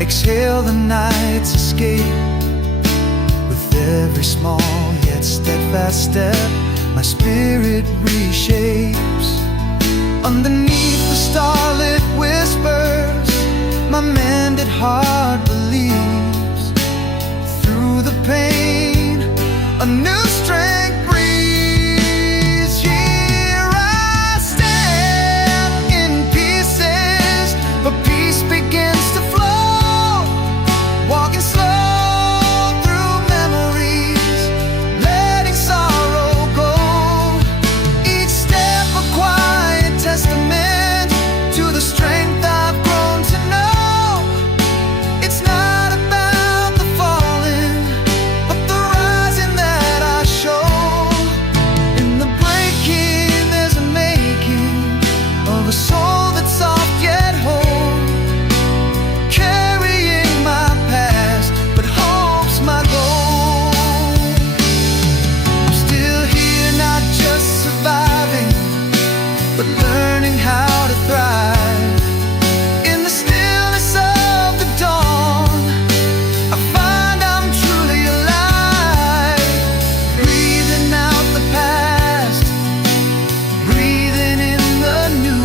exhale the night's escape. With every small yet steadfast step, my spirit reshapes. Underneath the starlit whispers, my mended heart believes. Through the pain, a new strength breathes. Here I stand in pieces, but peace begins to flow. Walking slow through memories, letting sorrow go. Each step a quiet testament to the strength I've grown to know. It's not about the falling, but the rising that I show. In the breaking, there's a making of a soul that's soft yet whole. Carrying my past, but hope's my goal. I'm still here, not just surviving, but learning how to thrive. In the stillness of the dawn, I find I'm truly alive. Breathing out the past, breathing in the new.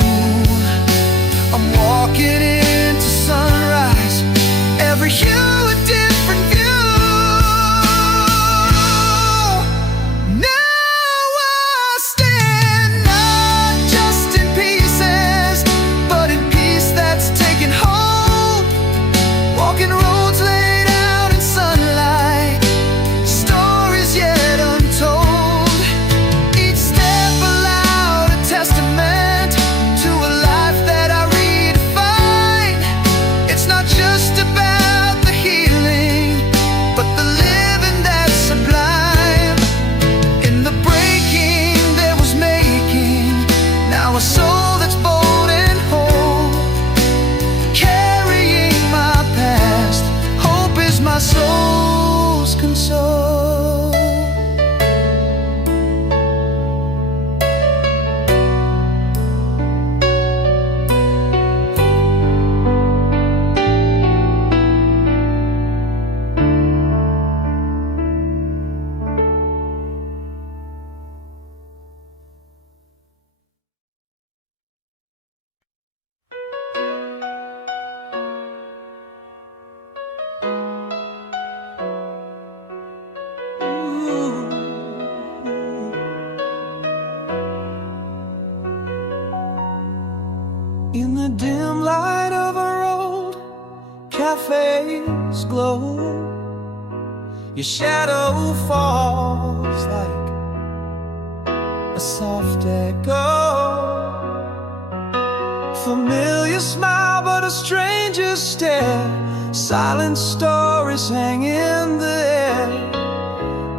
I'm walking into sunrise, every hue a different view. Now I stand not just in pieces, but in peace that's taken hold. Walking roads laid out in sunlight, stories yet untold. Each step aloud a testament to a life that I redefine. It's not just about the healing, but the living that's sublime. In the breaking, there was making. Now a soul that's bold and whole. Carrying my past, hope is my soul's console. In the dim light of our old cafe's glow, your shadow falls like a soft echo. Familiar smile, but a stranger's stare. Silent stories hang in the air.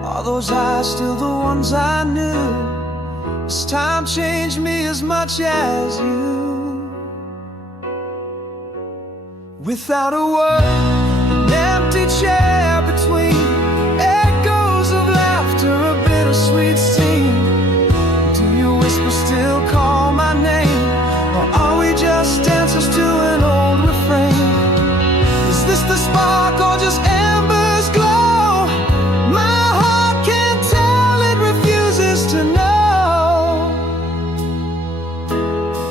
Are those eyes still the ones I knew? Has time changed me as much as you? Without a word, an empty chair between echoes of laughter, a bittersweet scene. Do you whisper still call my name, or are we just dancers to an old refrain? Is this the spark or just embers glow? My heart can't tell, it refuses to know.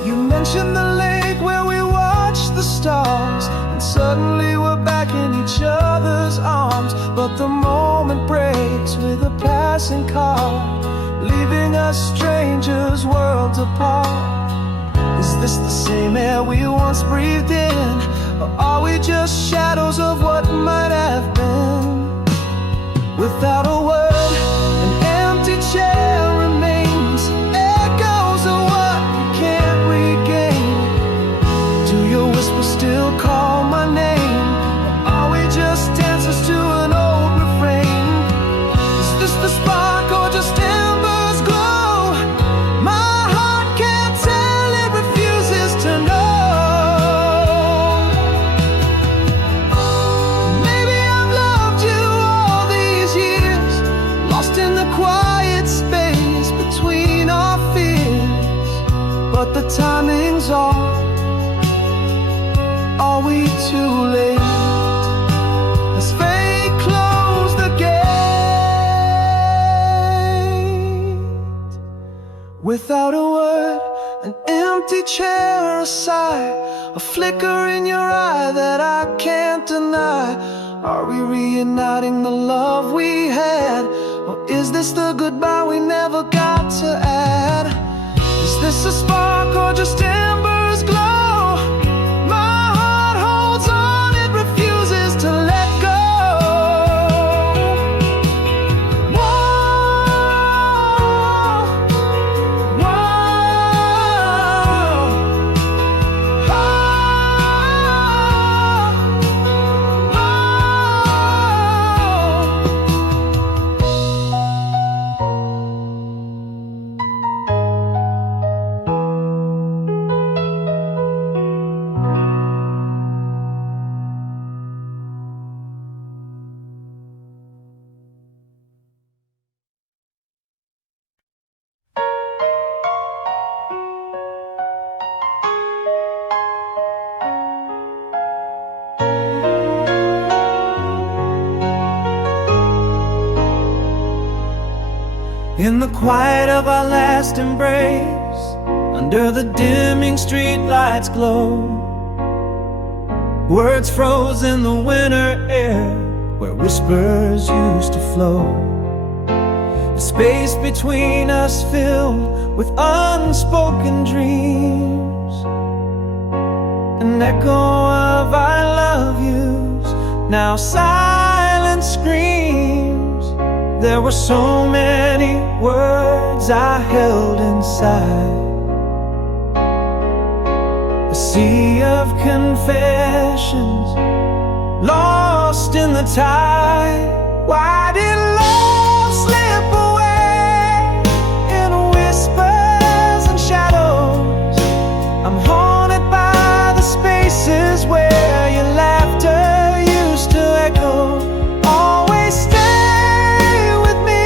You mentioned the lake where we watched the stars, and suddenly we're back in each other's arms. But the moment breaks with a passing car, leaving us strangers worlds apart. Is this the same air we once breathed in, or are we just shadows of what might have been? Without a word, an empty chair remains, echoes of what we can't regain. Do your whispers still call my name, or are we just dancers to an old refrain? Is this the spark or just embers glow? My heart can't tell, it refuses to know. Maybe I've loved but the timing's off. Are we too late? Has fate closed the gate? Without a word, an empty chair, a sigh, a flicker in your eye that I can't deny. Are we reuniting the love we had? Or is this the goodbye we never got to add? Is this a spark or just embers glow? My heart holds on, it refuses to let go. In the quiet of our last embrace, under the dimming streetlights glow, words froze in the winter air, where whispers used to flow. The space between us filled with unspoken dreams, an echo of I love yous, now silent screams. There were so many words I held inside, a sea of confessions lost in the tide. Why did love slip away in whispers and shadows? I'm haunted by the spaces where your laughter used to echo. Always stay with me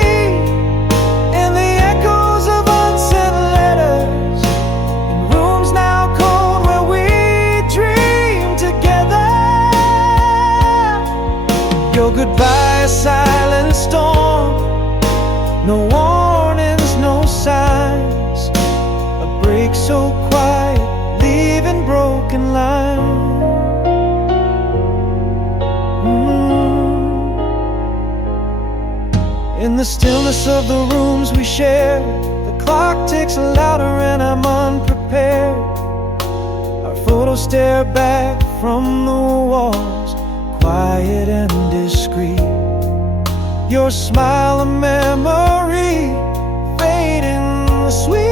in the echoes of unsent letters, in rooms now cold where we dream together. Your goodbye, a silent storm, no warnings, no signs, a break so quiet, leaving broken lines. In the stillness of the rooms we share, the clock ticks louder and I'm unprepared. Our photos stare back from the walls, quiet and discreet. Your smile a memory, fading sweet.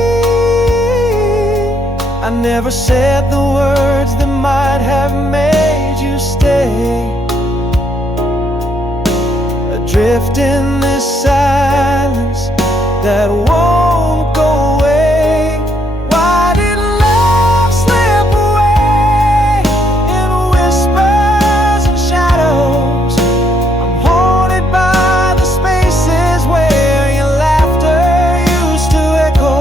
I never said the words that might have made you stay, adrift in this silence that won't go away. Why did love slip away in whispers and shadows? I'm haunted by the spaces where your laughter used to echo.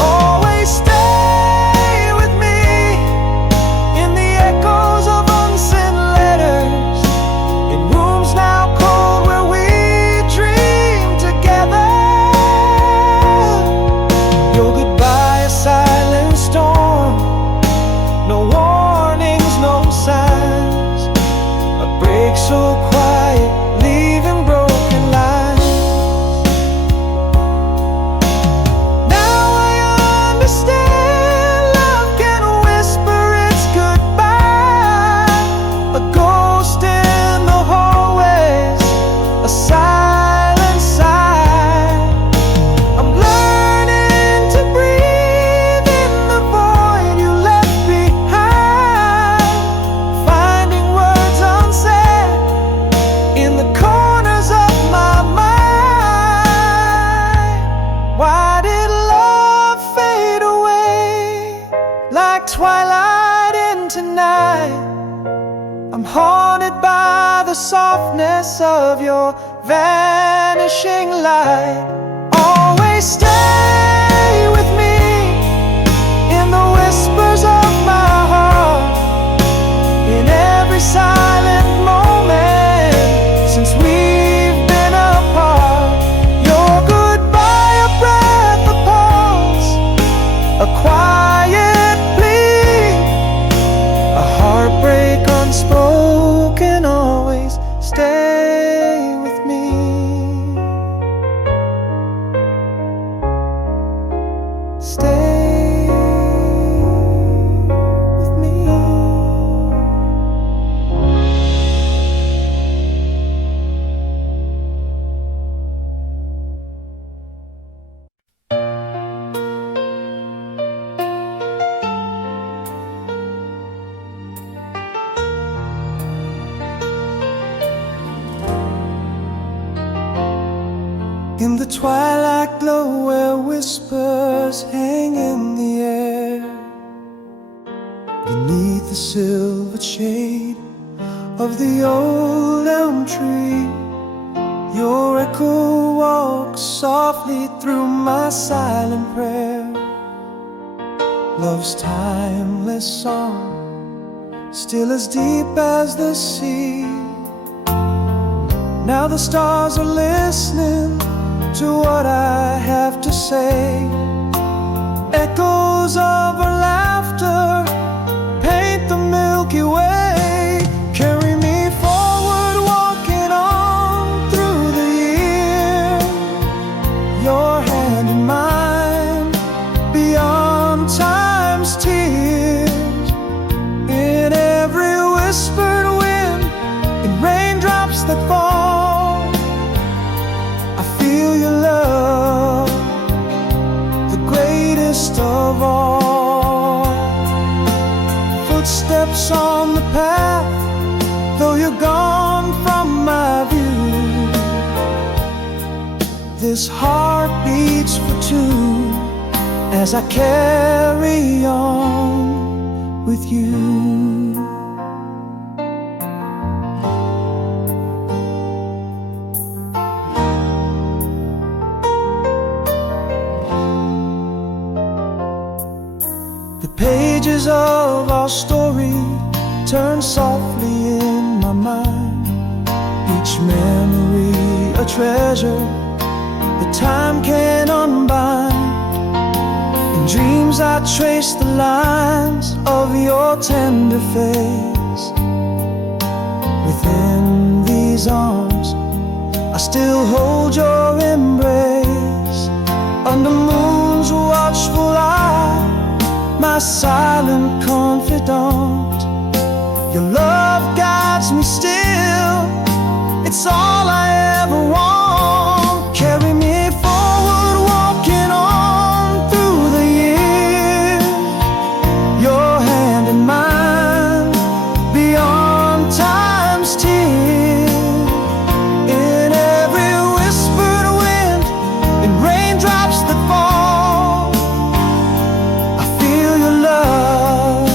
Always stay with me in the echoes of unsent letters, in rooms now cold where we dream together. Your goodbye, a silent storm, no warnings, no signs, a break so quiet, leaving broken lines. Now I understand, love can whisper its goodbye, a ghost in the hallways, a silent sigh. I'm learning to breathe in the void you left behind, finding words unsaid in the corners of my mind. Why did love fade away like twilight into night? I'm haunted by the softness of your vanishing light. Always stay with me in the the twilight glow where whispers hang in the air, beneath the silver shade of the old elm tree, your echo walks softly through my silent prayer. Love's timeless song, still as deep as the sea. Now the stars are listening to what I have to say. Echoes of our laughter paint the Milky Way. Carry me forward, walking on through the year, your hand in mine, beyond time's tears. In every whispered wind, in raindrops that fall, I feel your love, the greatest of all. Footsteps on the path, though you're gone from my view. This heart beats for two as I carry on with you. The pages of our story turn softly in my mind, each memory a treasure that time can unbind. In dreams I trace the lines of your tender face. Within these arms I still hold your embrace. Under moon's watchful eye, my silent confidant, your love guides me still, it's all I ever want. Carry me forward, walking on through the year, your hand in mine, beyond time's tears. In every whispered wind, in raindrops that fall, I feel your love,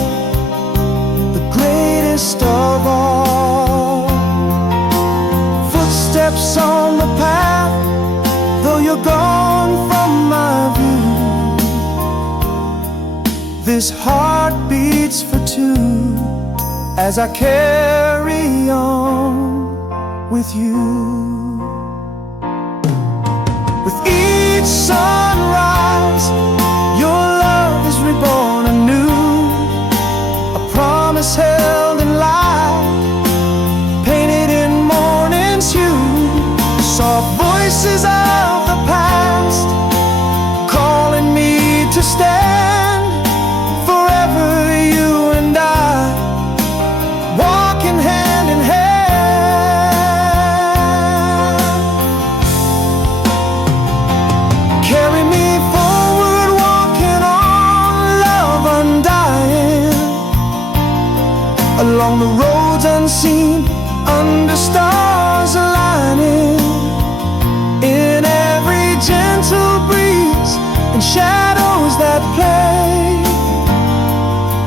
the greatest of all. Footsteps on the path, though you're gone from my view. This heart beats for two as I carry on with you. With each sunrise, your love is reborn anew, a promise held in light, painted in morning's hue. Soft voices of the past calling me to stand, forever you and I, walking hand in hand. Carry me forward, walking on, love undying, along the roads unseen, under stars aligning. In every gentle breeze and shadows that play,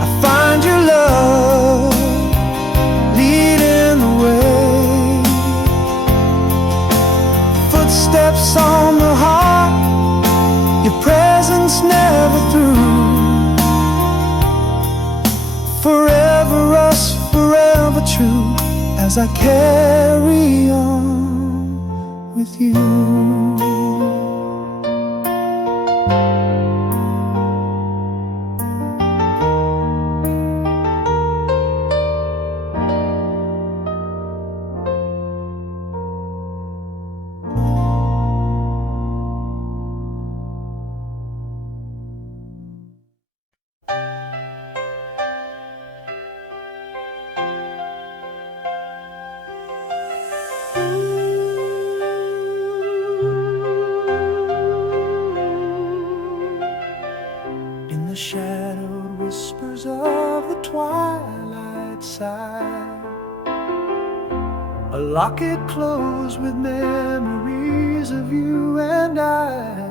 I find your love leading the way. Footsteps on the heart, your presence never through. Forever us, forever true, as I carry on with you. Shadowed whispers of the twilight side, a locket closed with memories memories of you and I,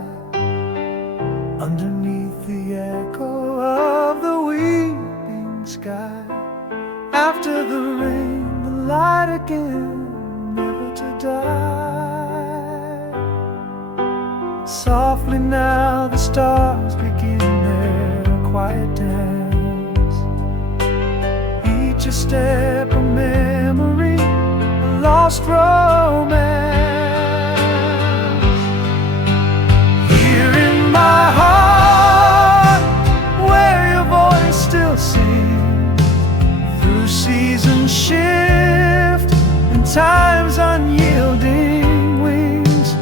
underneath the echo of the weeping sky. After the rain, the light again, never to die. Softly now the stars begin their quiet dance, each a step of memory, a lost romance. Here in my heart, where your voice still sings, through seasons shift and time's unyielding wings,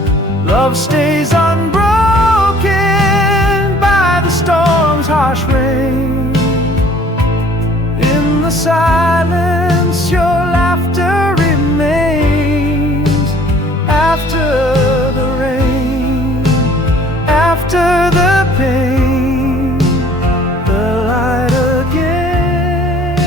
love stays unbroken by the storm's harsh rain. In the silence your laughter remains. After the rain, after the pain, the light again,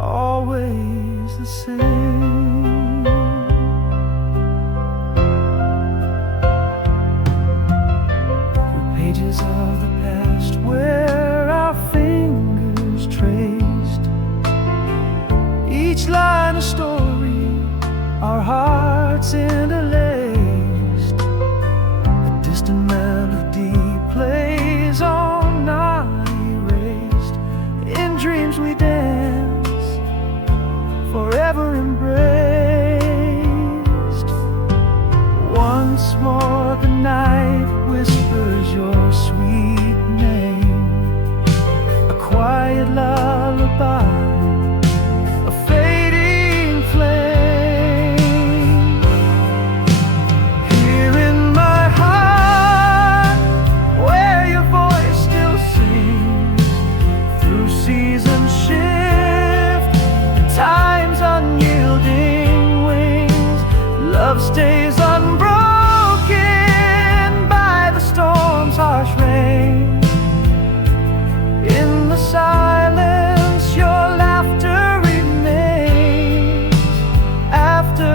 always the same. Through pages of the past where our fingers traced each line a story, our hearts interlaced. A distant melody plays on, not erased. In dreams we dance, forever embraced. Once more the night whispers your sweet name, a quiet lullaby, a fading flame. Here in my heart, where your voice still sings, through seasons shift and time's unyielding wings, love stays unbroken by the storm's harsh rain. In the silence your laughter remains. After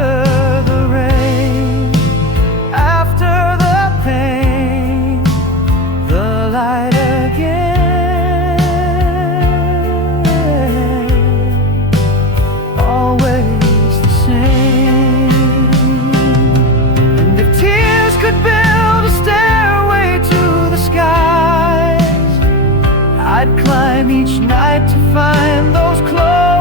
the rain, after the pain, the light again, always the same. And if tears could build a stairway to the skies, I'd climb each night to find those close